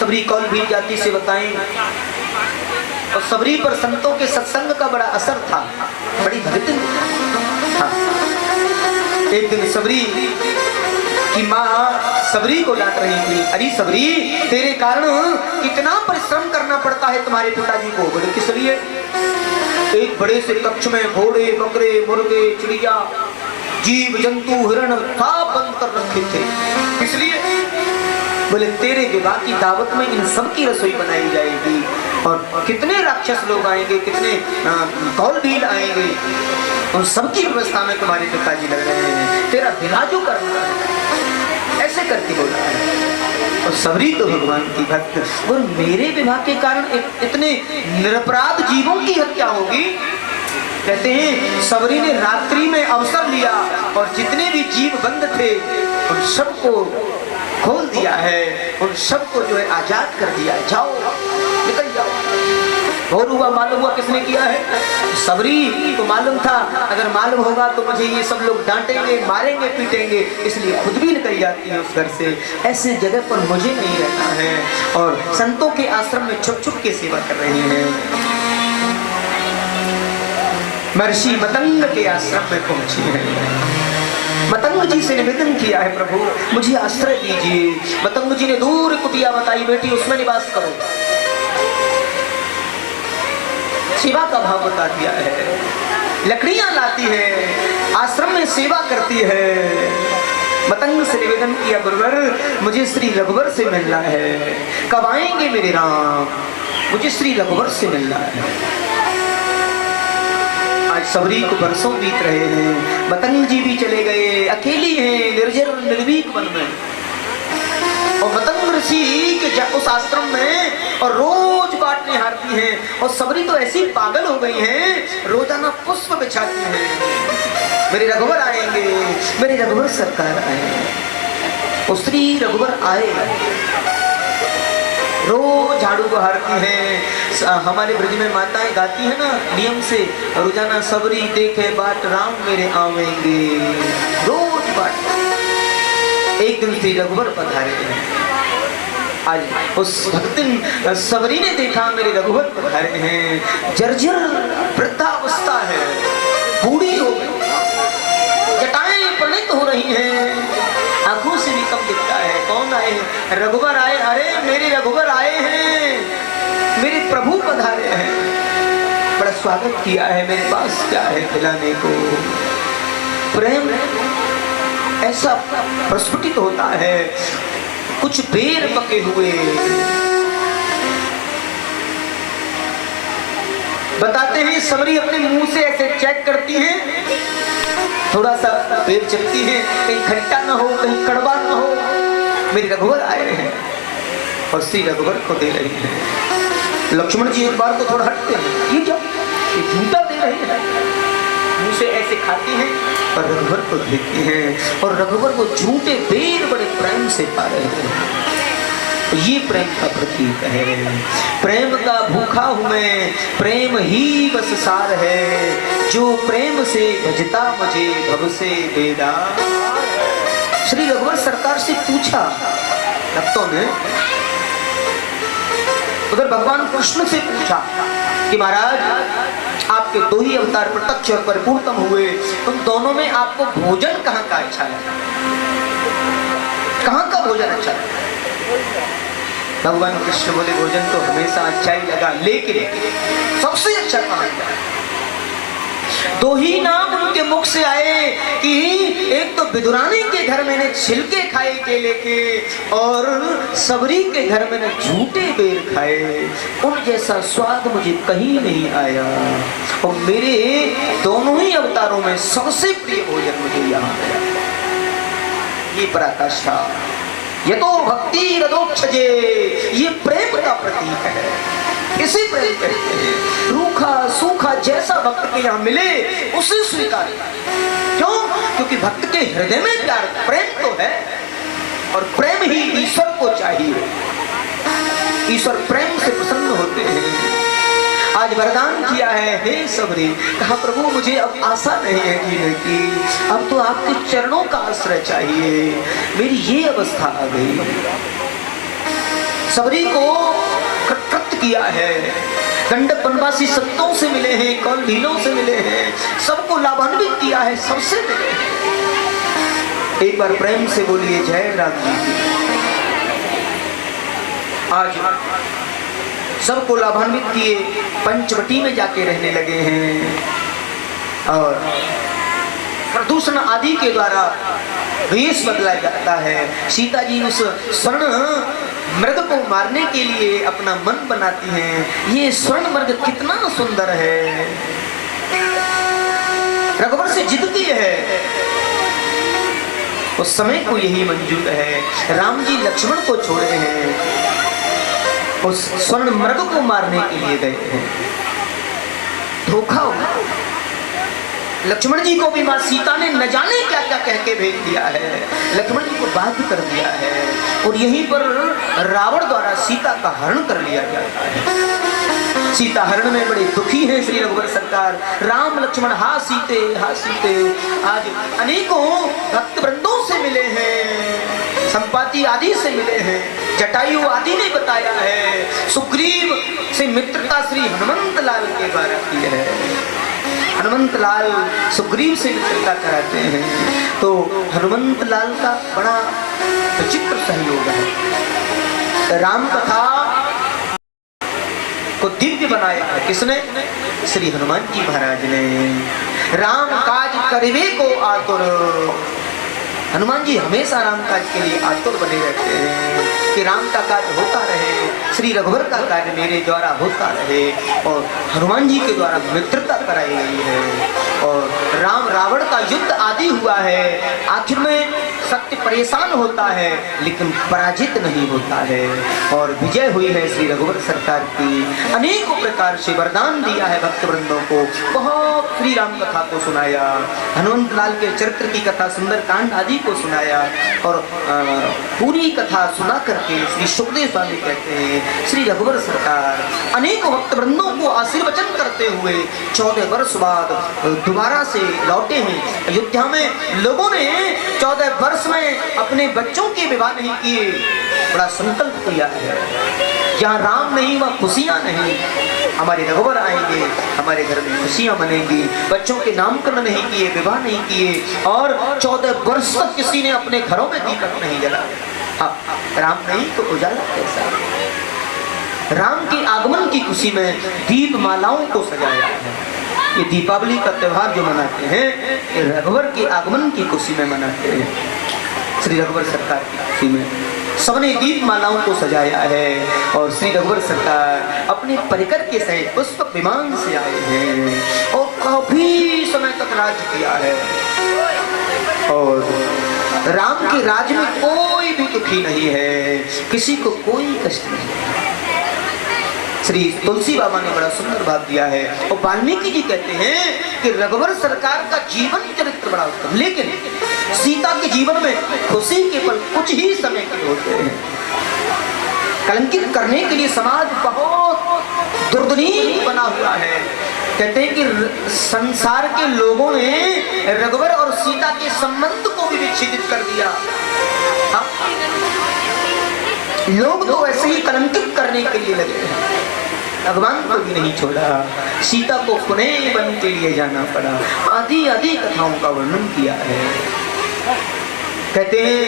सबरी कौन भी जाति से बताएं, और सबरी पर संतों के सत्संग का बड़ा असर था, बड़ी भक्ति था। एक दिन सबरी की माँ सबरी को डांट रही थी, अरे सबरी तेरे कारण कितना परिश्रम करना पड़ता है तुम्हारे पिताजी को। बोले किस लिए? एक बड़े से कक्ष में घोड़े बकरे मुर्गे चिड़िया जीव जंतु हिरण सब बंद कर रखे थे। इसलिए बोले तेरे विवाह की दावत में इन सब की रसोई बनाई जाएगी और कितने राक्षस लोग आएंगे, कितने कौल भील आएंगे, उन सबकी व्यवस्था में तुम्हारे पिताजी लग रहे हैं, तेरा विवाह जो करना है, ऐसे करके बोला है। और सबरी तो भगवान की भक्त, और मेरे विवाह के कारण इतने निरपराध जीवों की हत्या होगी। कहते हैं सबरी ने रात्रि में अवसर लिया और जितने भी जीव बंद थे उन सबको खोल दिया है, उन सबको जो है आजाद कर दिया, जाओ निकल जाओ। और हुआ मालूम हुआ किसने किया है? सबरी को मालूम था अगर मालूम होगा तो मुझे ये सब लोग डांटेंगे, मारेंगे, पीटेंगे, इसलिए खुद भी निकल जाती है उस घर से। ऐसे जगह पर मुझे नहीं रहना है और संतों के आश्रम में छुप छुप के सेवा कर रहे हैं। महर्षि मतंग के आश्रम में पहुंची है। मतंग जी से निवेदन किया है, प्रभु मुझे आश्रय दीजिए। मतंग जी ने दूर कुटिया बताई, बेटी उसमें निवास करो। सेवा का भाव बता दिया है, लकड़ियां लाती है, आश्रम में सेवा करती है। मतंग से निवेदन किया, गुरुवर मुझे श्री रघुवर से मिलना है, कब आएंगे मेरे राम, मुझे श्री रघुवर से मिलना है। आज सबरी को बरसों बीत रहे हैं, मतंग जी भी चले गए, अकेली हैं निर्जर निर्भीक वन में। और मतंग ऋषि के उस आश्रम में और रोज बांटने हारती हैं। और सबरी तो ऐसी पागल हो गई हैं, रोजाना पुष्प बिछाती हैं, मेरे रघुवर आएंगे, मेरे रघुवर सरकार आएंगे। और श्री रघुवर आए, रोज झाड़ू बहारती हैं। हमारे ब्रज में माताएं गाती है ना नियम से, रोजाना सबरी देखे बाट राम मेरे आवेंगे, रोज बाट। एक दिन श्री रघुवर पधारे हैं। आज उस भक्तिन सबरी ने देखा मेरे रघुवर पधारे हैं, जर्जर वृद्धावस्था है, बूढ़ी हो गई, जटाएं प्रणित हो रही हैं, आंखों से भी कम दिखता है। कौन आए? रघुवर आए। अरे मेरे रघुवर आए हैं, मेरे प्रभु पधारे हैं, बड़ा स्वागत किया है, मेरे पास क्या है खिलाने को। प्रेम ऐसा प्रस्फुटित होता है, कुछ बेर पके हुए। बताते हैं सबरी अपने मुंह से ऐसे चेक करती हैं, थोड़ा सा बेर चलती है, कहीं खट्टा ना हो, कहीं कड़वा ना हो। मेरे रघुवर आए हैं और श्री रघुवर को दे रही हैं। लक्ष्मण जी एक बार तो थोड़ा हटते हैं, ये क्या, ये झूठा दे रहे हैं। मुंह से ऐसे खाती हैं और रघुवर को देती हैं, और रघुवर को झूठे बेर बड़े प्रेम से पा रहे हैं। ये प्रेम का प्रतीक है। प्रेम का भूखा हूं मैं, प्रेम ही बस सार है, जो प्रेम से भजता मुझे भव से बेड़ा। श्री रघुवर सरकार से पूछा भक्तों ने, उधर भगवान कृष्ण से पूछा कि महाराज आपके दो ही अवतार प्रत्यक्ष और परिपूर्णतम हुए, उन दोनों में आपको भोजन कहाँ का अच्छा लगा, कहाँ का भोजन अच्छा लगा? भगवान कृष्ण बोले भोजन तो हमेशा अच्छा ही लगा, लेकिन सबसे अच्छा कहाँ लगा? दो ही नाम उनके मुख से आए कि एक तो विदुरानी के घर में ने छिलके खाए केले के, और सबरी के घर में ने झूठे बेर खाए। उन जैसा स्वाद मुझे कहीं नहीं आया, और मेरे दोनों ही अवतारों में सबसे प्रिय भोजन मुझे यहाँ मिला। ये पराकाष्ठा, ये तो भक्ति रदोक्षजे, ये प्रेम का प्रतीक है। इसी प्रेम कहते हैं, रूखा सूखा जैसा भक्त के यहाँ मिले उसे स्वीकार। क्यों? क्योंकि भक्त के हृदय में प्यार प्रेम तो है, और प्रेम ही ईश्वर को चाहिए। ईश्वर प्रेम से प्रसन्न होते हैं। आज वरदान किया है, हे सबरी, कहा प्रभु मुझे अब आशा नहीं है जीने की, अब तो आपके चरणों का आश्रय चाहिए, मेरी ये अवस्था आ गई। सबरी को कृत किया है, गंडक वनवासी संतों से मिले हैं, कौन ढीलों से मिले हैं, सबको लाभान्वित किया है, सबसे मिले हैं। एक बार प्रेम से बोलिए जय राम जी की। आज सबको लाभान्वित किए, पंचवटी में जाके रहने लगे हैं, और प्रदूषण आदि के द्वारा वेश बदला जाता है। सीता जी उस स्वर्ण मृग को मारने के लिए अपना मन बनाती हैं। ये स्वर्ण मृग कितना सुंदर है, रघुवर से जिद की है, उस समय को यही मंजूर है। राम जी लक्ष्मण को छोड़े हैं, उस स्वर्ण मृग को मारने के लिए गए हैं। धोखा हुआ। लक्ष्मण जी को भी मां सीता ने न जाने क्या क्या कह के भेज दिया है, लक्ष्मण जी को बाध्य कर दिया है, और यहीं पर रावण द्वारा सीता का हरण कर लिया जाता है। सीता हरण में बड़े दुखी हैं श्री रघुवर सरकार। राम लक्ष्मण हा सीते हा सीते। आज अनेकों भक्त वृंदों से मिले हैं, संपाति आदि से मिले हैं, जटायु आदि ने बताया है, सुग्रीव से मित्रता श्री हनुमंत लाल के द्वारा की है। हनुमंत लाल सुग्रीव से मित्रता कराते हैं। तो हनुमंत लाल का बड़ा विचित्र सहयोग है। राम कथा को दिव्य बनाया है किसने? श्री हनुमान जी महाराज ने। राम काज करवे को आतुर, हनुमान जी हमेशा राम काज के लिए आतुर बने रहते हैं कि राम का कार्य होता रहे, श्री रघुवर का कार्य मेरे द्वारा होता रहे। और हनुमान जी के द्वारा मित्रता कराई गई है और राम रावण का युद्ध आदि हुआ है। आखिर में सत्य परेशान होता है लेकिन पराजित नहीं होता है और विजय हुई है श्री रघुवर सरकार की। अनेकों प्रकार से वरदान दिया है भक्त वृंदों को। बहुत श्री राम कथा को सुनाया, हनुमंत लाल के चरित्र की कथा, सुंदर कांड आदि को सुनाया। और पूरी कथा सुना करके श्री सुखदेव स्वामी कहते हैं श्री रघुवर सरकार अनेकों भक्त वृंदों को आशीर्वचन करते हुए 14 वर्ष बाद दोबारा से लौटे हैं अयोध्या में। लोगों ने 14 वर्ष में अपने बच्चों के विवाह नहीं किए, बड़ा संकल्प किया है जहाँ राम नहीं वहाँ खुशियां नहीं। हमारे रघुवर आएंगे, हमारे घर में खुशियां मनेंगी। बच्चों के नामकरण नहीं किए, विवाह नहीं किए और 14 वर्ष तक किसी ने अपने घरों में दीपक नहीं जलाया। हाँ, राम नहीं तो उजाला कैसा? राम के आगमन की खुशी में दीप मालाओं को सजाया है। ये दीपावली का त्योहार जो मनाते हैं ये रघुवर के आगमन की खुशी में मनाते हैं। श्री रघुवर सरकार की खुशी में सबने दीप मालाओं को सजाया है और श्री रघुवर सरकार अपने परिकर के सहित पुष्पक विमान से आए हैं और काफी समय तक राज किया है। और राम के राज में कोई भी दुखी नहीं है, किसी को कोई कष्ट नहीं है। श्री तुलसी बाबा ने बड़ा सुंदर बात दिया है और वाल्मीकि जी कहते हैं कि रघुवर सरकार का जीवन चरित्र बड़ा उत्तम, लेकिन सीता के जीवन में खुशी के पल कुछ ही समय के होते हैं। कलंकित करने के लिए समाज बहुत दुर्दनीय बना हुआ है। कहते हैं कि संसार के लोगों ने रघुवर और सीता के संबंध को भी विच्छेदित कर दिया। हाँ? लोग तो ऐसे ही कलंकित करने के लिए लगे हैं, भगवान को भी नहीं छोड़ा, सीता को पुनः वन के लिए जाना पड़ा। आदि आदि कथाओं का वर्णन किया है। कहते हैं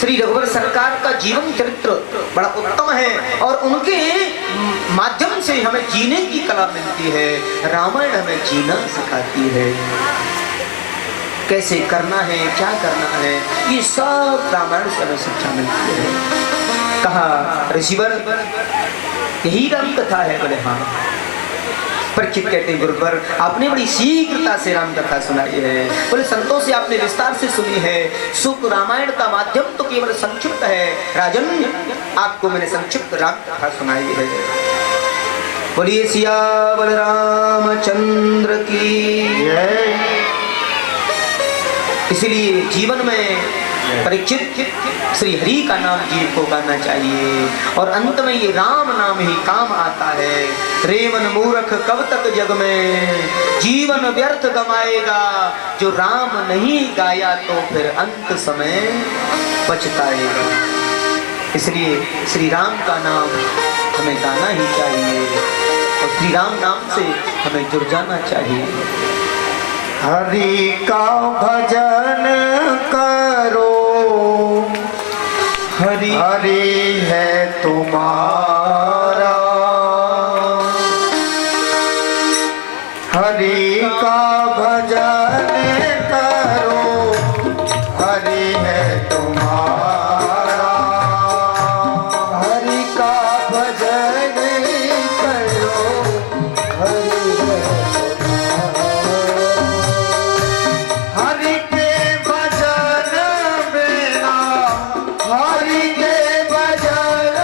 श्री रघुवर सरकार का जीवन चरित्र बड़ा उत्तम है और उनके माध्यम से हमें जीने की कला मिलती है। रामायण हमें जीना सिखाती है, कैसे करना है, क्या करना है, ये सब रामायण से हमें शिक्षा मिलती है। कहा ऋषिवर यही राम कथा है? बोले हाँ। परीक्षित कहते हैं गुरुवर आपने बड़ी शीघ्रता से राम कथा सुनाई है। बोले संतों से आपने विस्तार से सुनी है, सुख रामायण का माध्यम तो केवल संक्षिप्त है। राजन आपको मैंने संक्षिप्त राम कथा सुनाई है। बोलिए सियावर रामचंद्र की जय। इसलिए जीवन में परीक्षित श्री हरि का नाम जीव को गाना चाहिए और अंत में ये राम नाम ही काम आता है। रेवन मूर्ख कब तक जग में जीवन व्यर्थ गमाएगा, जो राम नहीं गाया तो फिर अंत समय पछताएगा। इसलिए श्री राम का नाम हमें गाना ही चाहिए और श्री राम नाम से हमें जुड़ जाना चाहिए। हरि का भजन करो, हरि हरि है तुम्हारा, हरि का भजन करो, हरि है तुम्हारा, हरि का भजन करो, हरि है हरि के भजन बिना, हरि के भजन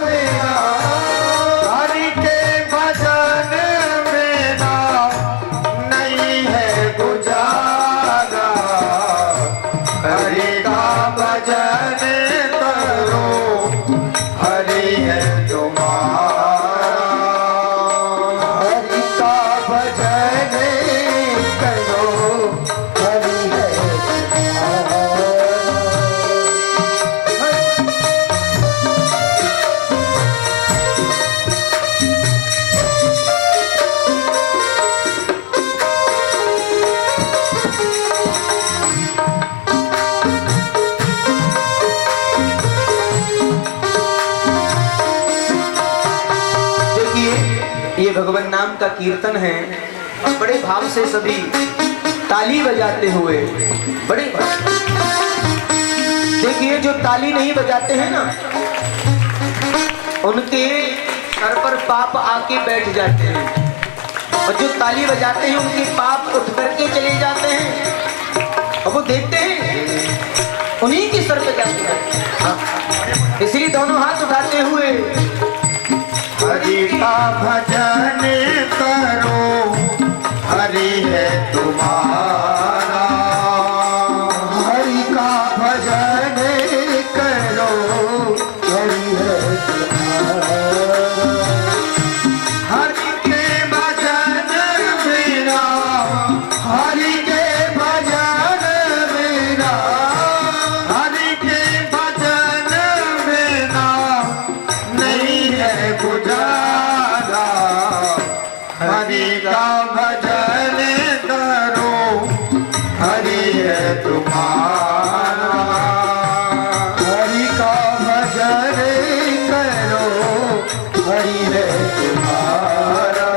बिना, हरि के भजन बिना नहीं है गुजारा। हरि का भजन करो, हरि है तुम्हारा, हरि का भजन करो, हरि है तुम्हारा। नाम का कीर्तन है और बड़े भाव से सभी ताली बजाते हुए बड़े देखिए जो ताली नहीं बजाते हैं ना उनके सर पर पाप आके बैठ जाते हैं और जो ताली बजाते हैं उनके पाप उठ करके चले जाते हैं और वो देखते हैं उन्हीं के सर पे जाते। इसलिए दोनों हाथ उठाते हुए हरि का भजन करो, हरि है तुम्हारा। हरि का भजन करो, हरि है तुम्हारा। हरि के भजन बिना, हरि के भजन बिना, हरि के भजन बिना नहीं है गुजारा। हरि का भजन करो, हरि है तुम्हारा। हरि का भजन करो, हरि है तुम्हारा।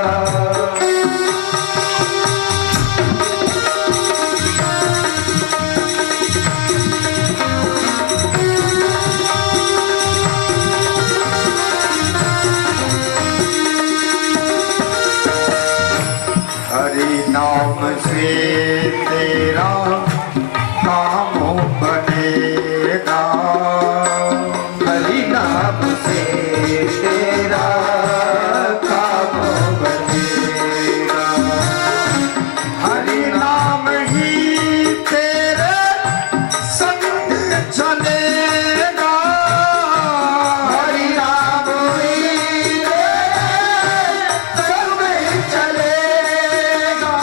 हरि नाम से तेरा काम बनेगा। हरि नाम से तेरा काम बनेगा। हरि नाम ही तेरे संग चलेगा। हरि नाम ही तेरे संग चलेगा।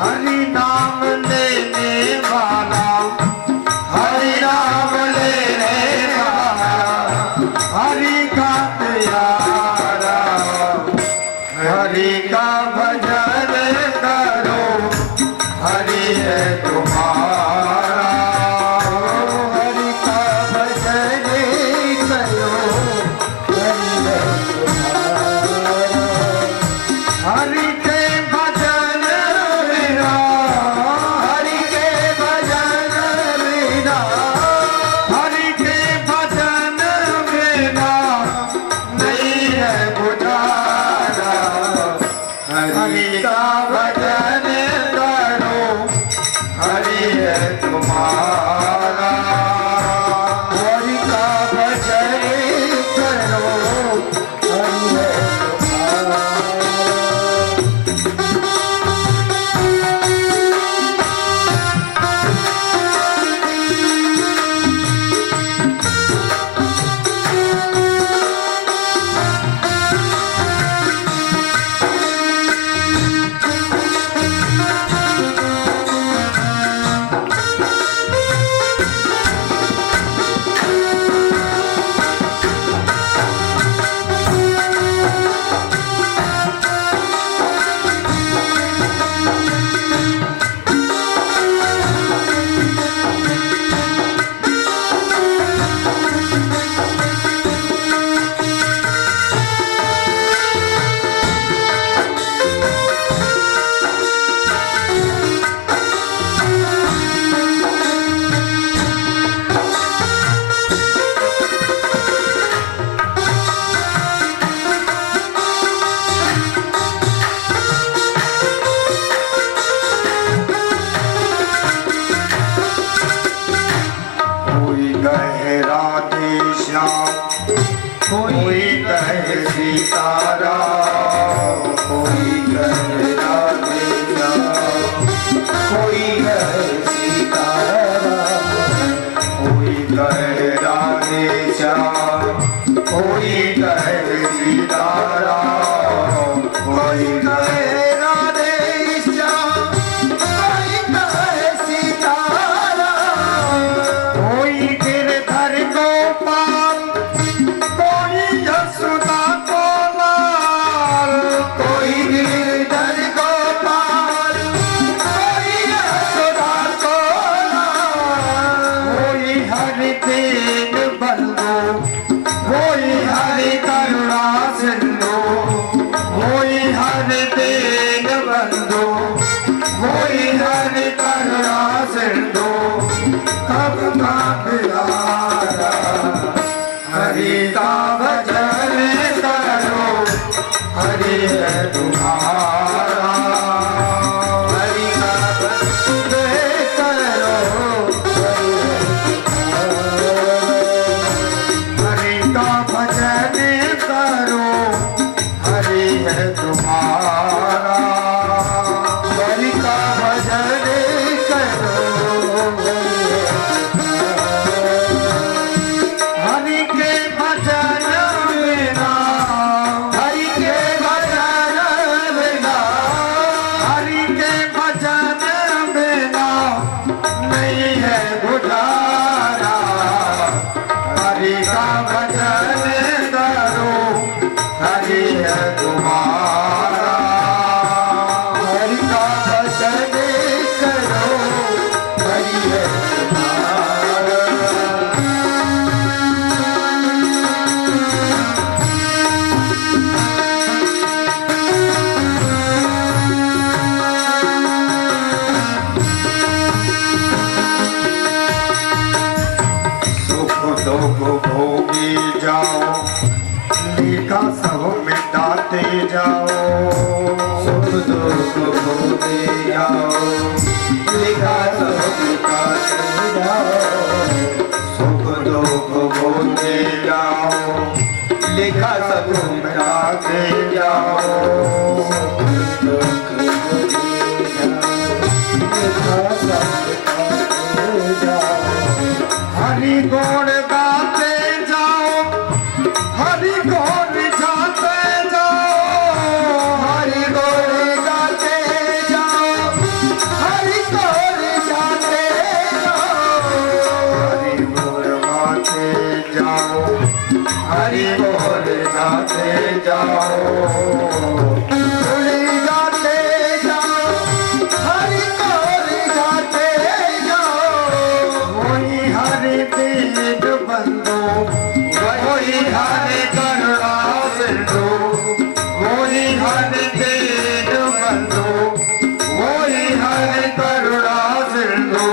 हरि नाम लेने वाला, हरि नाम लेने वाला, हरि का प्यारा। हरि का भजन करो, हरि है तुम्हारा। हरि का भजन करो, हरि है तुम्हारा। हरि के भजन बिना, हरि के भजन बिना, हरि के भजन बिना नहीं है गुजारा। हरि का भजन करो, हरि है तुम्हारा। हरि का भजन करो, हरि है तुम्हारा। नहीं है गुजारा, हरि का भजन करो, हरि है तुम्हारा। हरि का भजन करो, हरि है तुम्हारा। दुख भोगी जाओ, लिखा सब मिटाते जाओ। सुख दुख भोगी जाओ, लिखा सब मिटाते जाओ। सुख दुख भोगी जाओ, लिखा सब मिटाते जाओ। दुख भोगी जाओ, लिखा सब मिटाते जाओ। हरि गुण गाते जाओ, हरि गुण गाते जाओ। हरि गुण गाते जाओ, हरि गुण गाते जाओ। हरि गुण गाते जाओ, हरि गुण गाते जाओ। गुण गाते जाओ, हरि गुण गाते जाओ। वही हरि दीन बंधु, वही हरि करुणा सिंधु। वही हरि दीन बंधु, वही हरि करुणा सिंधु।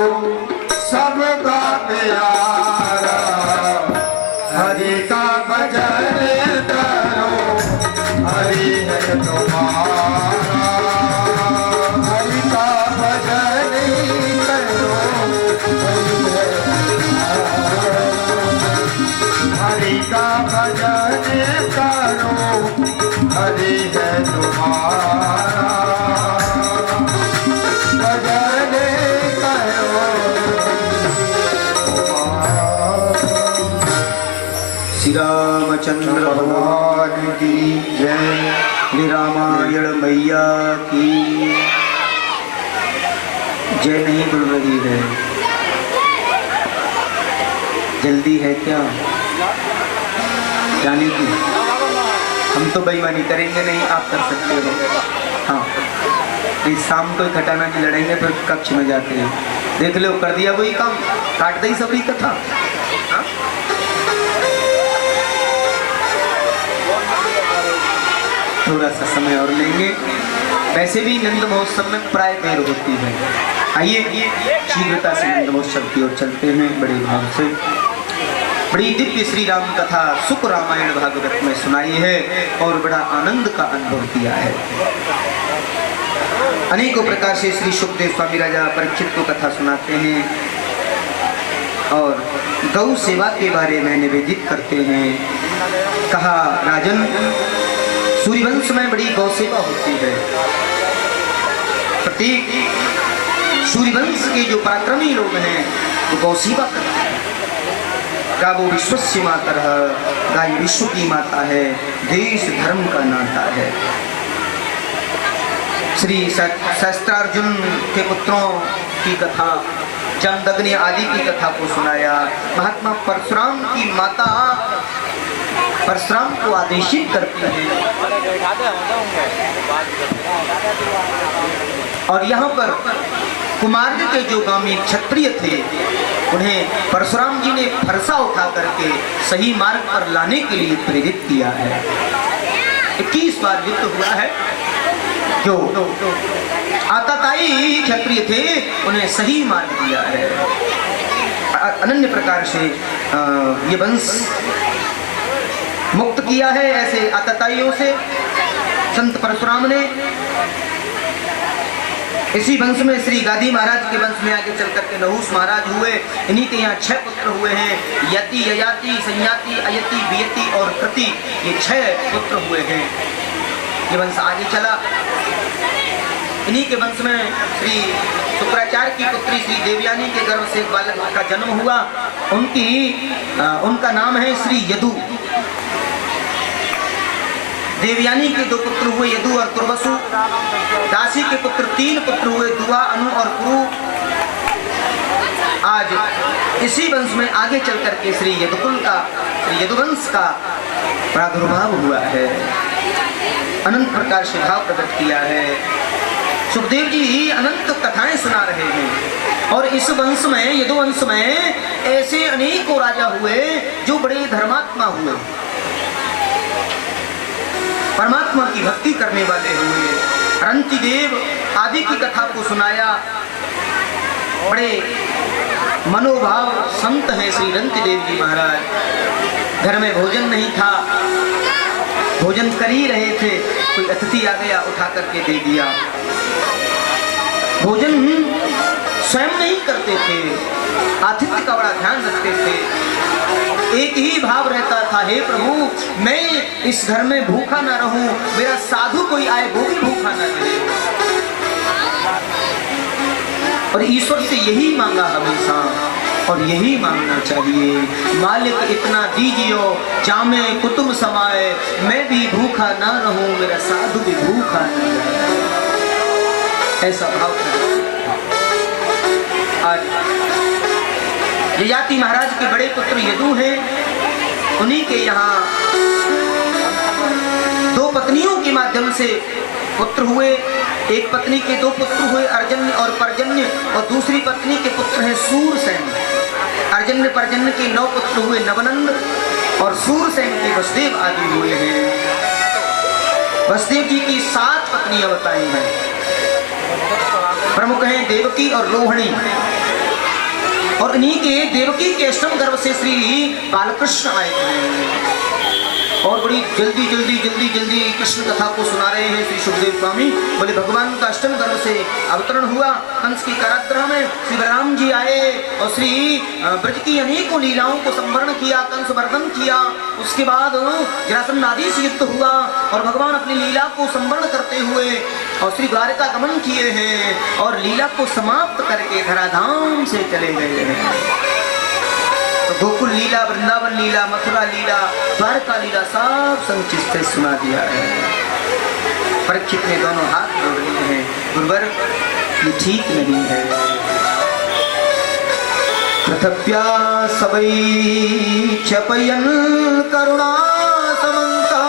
सबका प्यारा, हरि का भजन करो, हरि है तुम्हारा। हरि का भजन करो, हरि है तुम्हारा। हरि का भजन करो, हरि है तुम्हारा। भजन करो, श्री रामचंद्र भगवान की जय। श्री रामायण मैया की जय। नहीं बोल रही है, जल्दी है क्या जाने की? हम तो बेईमानी करेंगे नहीं, आप कर सकते हो। हाँ, इस शाम को खटाना की लड़ेंगे फिर कक्ष में जाते हैं। देख लो, कर दिया वही काम, काट दी सबरी कथा। हाँ? थोड़ा सा समय और लेंगे। वैसे भी नंद महोत्सव में प्राय देर होती है। आइए शीघ्रता से नंद महोत्सव की ओर चलते हैं बड़े भाव से। बड़ी दिव्य श्री राम कथा सुख रामायण भागवत में सुनाई है और बड़ा आनंद का अनुभव किया है। अनेकों प्रकार से श्री सुखदेव स्वामी राजा परीक्षित को कथा सुनाते हैं और गौ सेवा के बारे में निवेदित करते हैं। कहा, राजन, सूर्यवंश में बड़ी गौ सेवा होती है। प्रत्येक सूर्यवंश के जो पराक्रमी लोग हैं वो गौ सेवा करते हैं। का वो विश्वस्य मातर है, गाय विश्व की माता है, देश धर्म का नाता है। श्री सहस्त्रार्जुन के पुत्रों की कथा, जमदग्नि आदि की कथा को सुनाया। महात्मा परशुराम की माता परशुराम को आदेशित करती है और यहाँ पर कुमार्ग के जो गामी क्षत्रिय थे उन्हें परशुराम जी ने फरसा उठा करके सही मार्ग पर लाने के लिए प्रेरित किया है। 21 बार युद्ध हुआ है। जो आताताई क्षत्रिय थे उन्हें सही मार्ग दिया है। अनन्य प्रकार से ये वंश मुक्त किया है ऐसे आताताइयों से संत परशुराम ने। इसी वंश में श्री गादी महाराज के वंश में आगे चल करके नहुस महाराज हुए। इन्हीं के यहाँ 6 पुत्र हुए हैं, यति, ययाति, संयाति, अयति, वियति और कृति। ये 6 पुत्र हुए हैं। ये वंश आगे चला। इन्हीं के वंश में श्री शुक्राचार्य की पुत्री श्री देवयानी के गर्भ से एक बालक का जन्म हुआ। उनका नाम है श्री यदु। देवयानी के 2 पुत्र हुए, यदु और तुर्वसु। दासी के पुत्र 3 पुत्र हुए, दुआ, अनु और कुरु। आज इसी वंश में आगे चल करके श्री यदुवंश का प्रादुर्भाव हुआ है, अनंत प्रकार से भाव प्रकट किया है। सुखदेव जी अनंत कथाएं सुना रहे हैं और इस वंश में, यदुवंश में ऐसे अनेकों राजा हुए जो बड़े धर्मात्मा हुए, परमात्मा की भक्ति करने वाले हुए। रंतिदेव आदि की कथा को सुनाया। बड़े मनोभाव संत हैं श्री रंतिदेव जी महाराज। घर में भोजन नहीं था, भोजन कर ही रहे थे, कोई अतिथि आ गया, उठा करके दे दिया। भोजन स्वयं नहीं करते थे, आतिथ्य का बड़ा ध्यान रखते थे। एक ही भाव रहता था, हे प्रभु मैं इस घर में भूखा ना रहूं, मेरा साधु कोई आए वो भी भूखा ना रहे। और ईश्वर से यही मांगा हमेशा, और यही मांगना चाहिए। मालिक इतना दीजियो जामे कुतुब समाए, मैं भी भूखा ना रहूं, मेरा साधु भी भूखा ना रहे। ऐसा भाव आज ययाति महाराज के बड़े पुत्र यदु हैं, उन्हीं के यहाँ दो पत्नियों के माध्यम से पुत्र हुए। एक पत्नी के दो पुत्र हुए, अर्जन्य और पर्जन्य, और दूसरी पत्नी के पुत्र हैं सूरसेन। अर्जन्य पर्जन्य के 9 पुत्र हुए, नवनंद, और सूरसेन के वसुदेव आदि हुए हैं। वसुदेव जी की 7 पत्नियां बताई हैं। प्रमुख हैं देवकी और रोहिणी, और इन्हीं के देवकी के स्तन गर्भ से श्री बालकृष्ण आए हैं। और बड़ी जल्दी जल्दी जल्दी जल्दी कृष्ण कथा को सुना रहे हैं श्री सुखदेव स्वामी। बोले भगवान का अष्टम गर्भ से अवतरण हुआ, कंस की कारागृह में श्री बलराम जी आए और श्री ब्रज की अनेकों लीलाओं को संवरण किया, कंस वर्धन किया। उसके बाद जरासंध आदि से युद्ध हुआ और भगवान अपनी लीला को संवरण करते हुए और श्री द्वारका गमन किए हैं और लीला को समाप्त करके धराधाम से चले गए हैं। तो गोकुल लीला, वृंदावन लीला, मथुरा लीला, द्वारका लीला सब संक्षिप्त से सुना दिया है। परीक्षित ने दोनों हाथ जोड़ लिए हैं, गुरुवर ये ठीक नहीं है। पृथव्या सबई चपयन करुणा समन्ता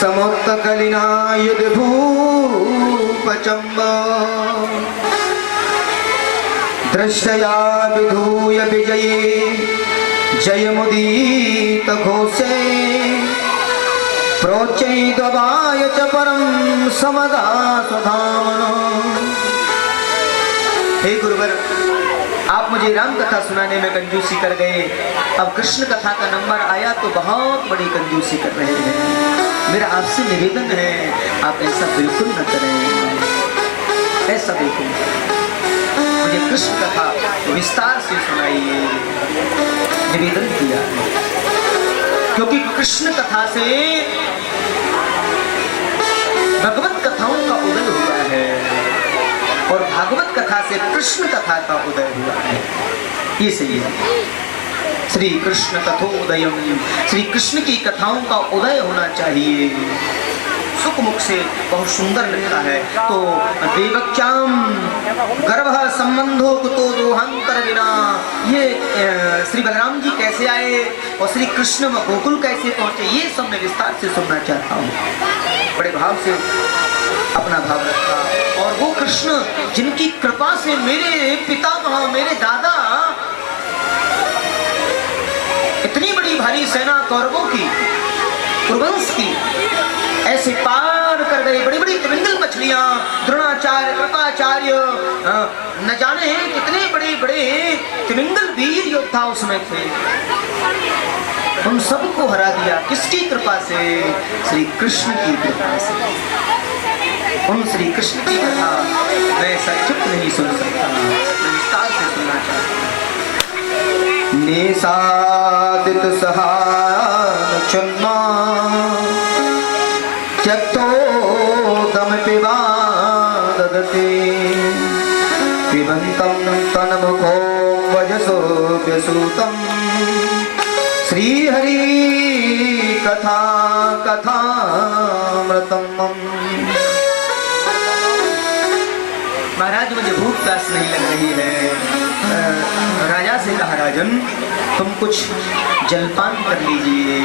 समुक्त कलिना युद्ध भूपचम्ब दृष्टया विधूय विजये जयमुदीत घोषे प्रोच्चैद्वाय च परम समदा सुधामनो। हे गुरुवर, आप मुझे राम कथा सुनाने में कंजूसी कर गए, अब कृष्ण कथा का नंबर आया तो बहुत बड़ी कंजूसी कर रहे हैं। मेरा आपसे निवेदन है, आप ऐसा बिल्कुल न करें, ऐसा बिल्कुल। मुझे कृष्ण कथा विस्तार से सुनाइए, निवेदन किया, क्योंकि कृष्ण कथा से भगवत कथाओं का उदय हुआ है और भागवत कथा से कृष्ण कथा का उदय हुआ है। ये सही है। श्री कृष्ण कथोदयम, श्री कृष्ण की कथाओं का उदय होना चाहिए। सुख मुख से बहुत सुंदर लिखा है। तो देवक्याम गर्भ संबंधो कुतो दोहांतर विना, ये श्री बलराम जी कैसे आए और श्री कृष्ण गोकुल कैसे पहुंचे, ये सब मैं विस्तार से सुनना चाहता हूँ। बड़े भाव से अपना भाव रखा। और वो कृष्ण जिनकी कृपा से मेरे पितामह, मेरे दादा, इतनी बड़ी भारी सेना कौरवों की, कुरुवंश की, ऐसे पार कर गए। बड़ी बड़ी त्रिमिंगल मछलियां, द्रोणाचार्य, कृपाचार्य, न जाने कितने बड़े बड़े त्रिमिंगल वीर योद्धा उसमें थे, उन सबको हरा दिया। किसकी कृपा से? श्री कृष्ण की कृपा से। उन श्री कृष्ण की कथा मैं ऐसा चुप नहीं सुन सकता, मैं विस्तार से सुनना चाहता हूँ। निसादित सहान चन्मा त्यक्तोदम पिबादते पिबन्तं तन्मुखो वजसो व्यसूतं श्रीहरि कथा कथामृतम्। महाराज मुझे भूख प्यास नहीं लग रही है। राजा से कहा, राजन तुम कुछ जलपान कर लीजिए,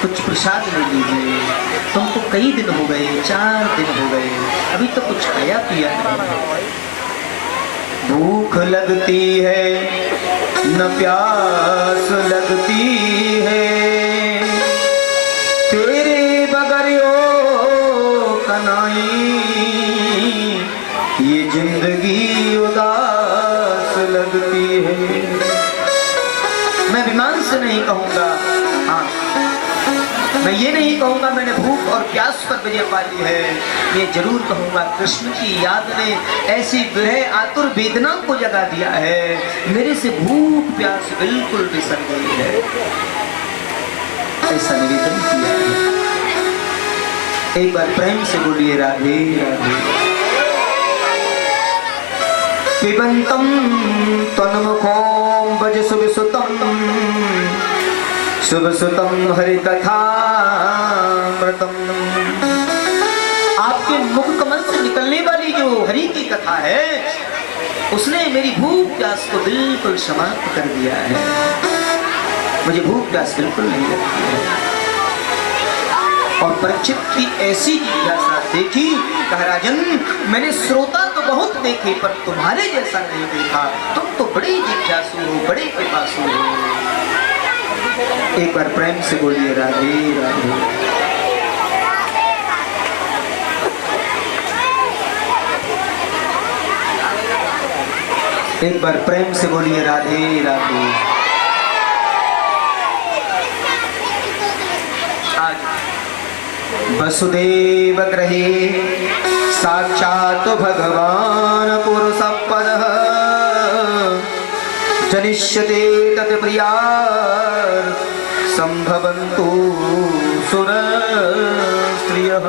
कुछ प्रसाद ले लीजिए। तुमको कई दिन हो गए, 4 दिन हो गए, अभी तो कुछ खाया पिया नहीं। भूख लगती है न प्यास लगती है, तेरे बगैर ओ कनाई ये जिंदगी उदास लगती है। मैं विमान से नहीं कहूंगा, हाँ मैं ये नहीं कहूंगा मैंने भूख और प्यास पर विजय पा ली है, ये जरूर कहूंगा कृष्ण की याद ने ऐसी विरह आतुर वेदना को जगा दिया है, मेरे से भूख प्यास बिल्कुल बिसर गई है। ऐसा निवेदन किया है। एक बार प्रेम से बोलिए राधे राधे। पिबंतम तन्मुखों भज सुविसुतम, शुभसुतम हरि कथामृतम। आपके मुख कमल से निकलने वाली जो हरि की कथा है, उसने मेरी भूख प्यास को बिल्कुल समाप्त कर दिया है। मुझे भूख प्यास बिल्कुल नहीं लगती है। और परीक्षित की ऐसी जिज्ञासा देखी, कहा राजन मैंने श्रोता तो बहुत देखे पर तुम्हारे जैसा नहीं देखा, तुम तो बड़े जिज्ञासु हो, बड़े पिपासु हो। एक बार प्रेम से बोलिए राधे राधे। एक बार प्रेम से बोलिए राधे राधे। आज वसुदेव गृहे साक्षात् भगवान पुरुष पदः, जनिष्यते तत् प्रियार् संभवन्तु सुर स्त्रियः।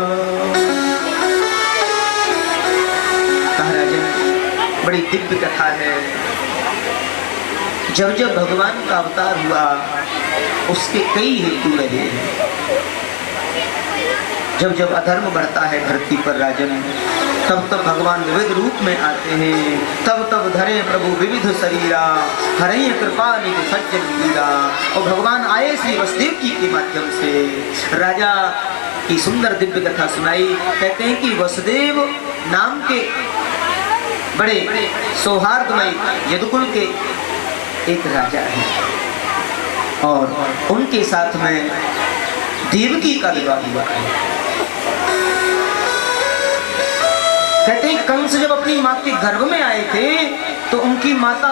महाराजन बड़ी दिव्य कथा है। जब जब भगवान का अवतार हुआ उसके कई हेतु रहे। जब जब अधर्म बढ़ता है धरती पर राजन, तब तब भगवान विविध रूप में आते हैं। तब तब धरे प्रभु विविध शरीरा, हरे कृपा निधि सज्जन वीरा। और भगवान आए श्री वसुदेव जी के माध्यम से राजा की सुंदर दिव्य कथा सुनाई। कहते हैं कि वसुदेव नाम के बड़े सौहार्दमय यदुकुल के एक राजा है, और उनके साथ में देवकी का विवाह हुआ है। कहते हैं कंस जब अपनी माँ के गर्भ में आए थे तो उनकी माता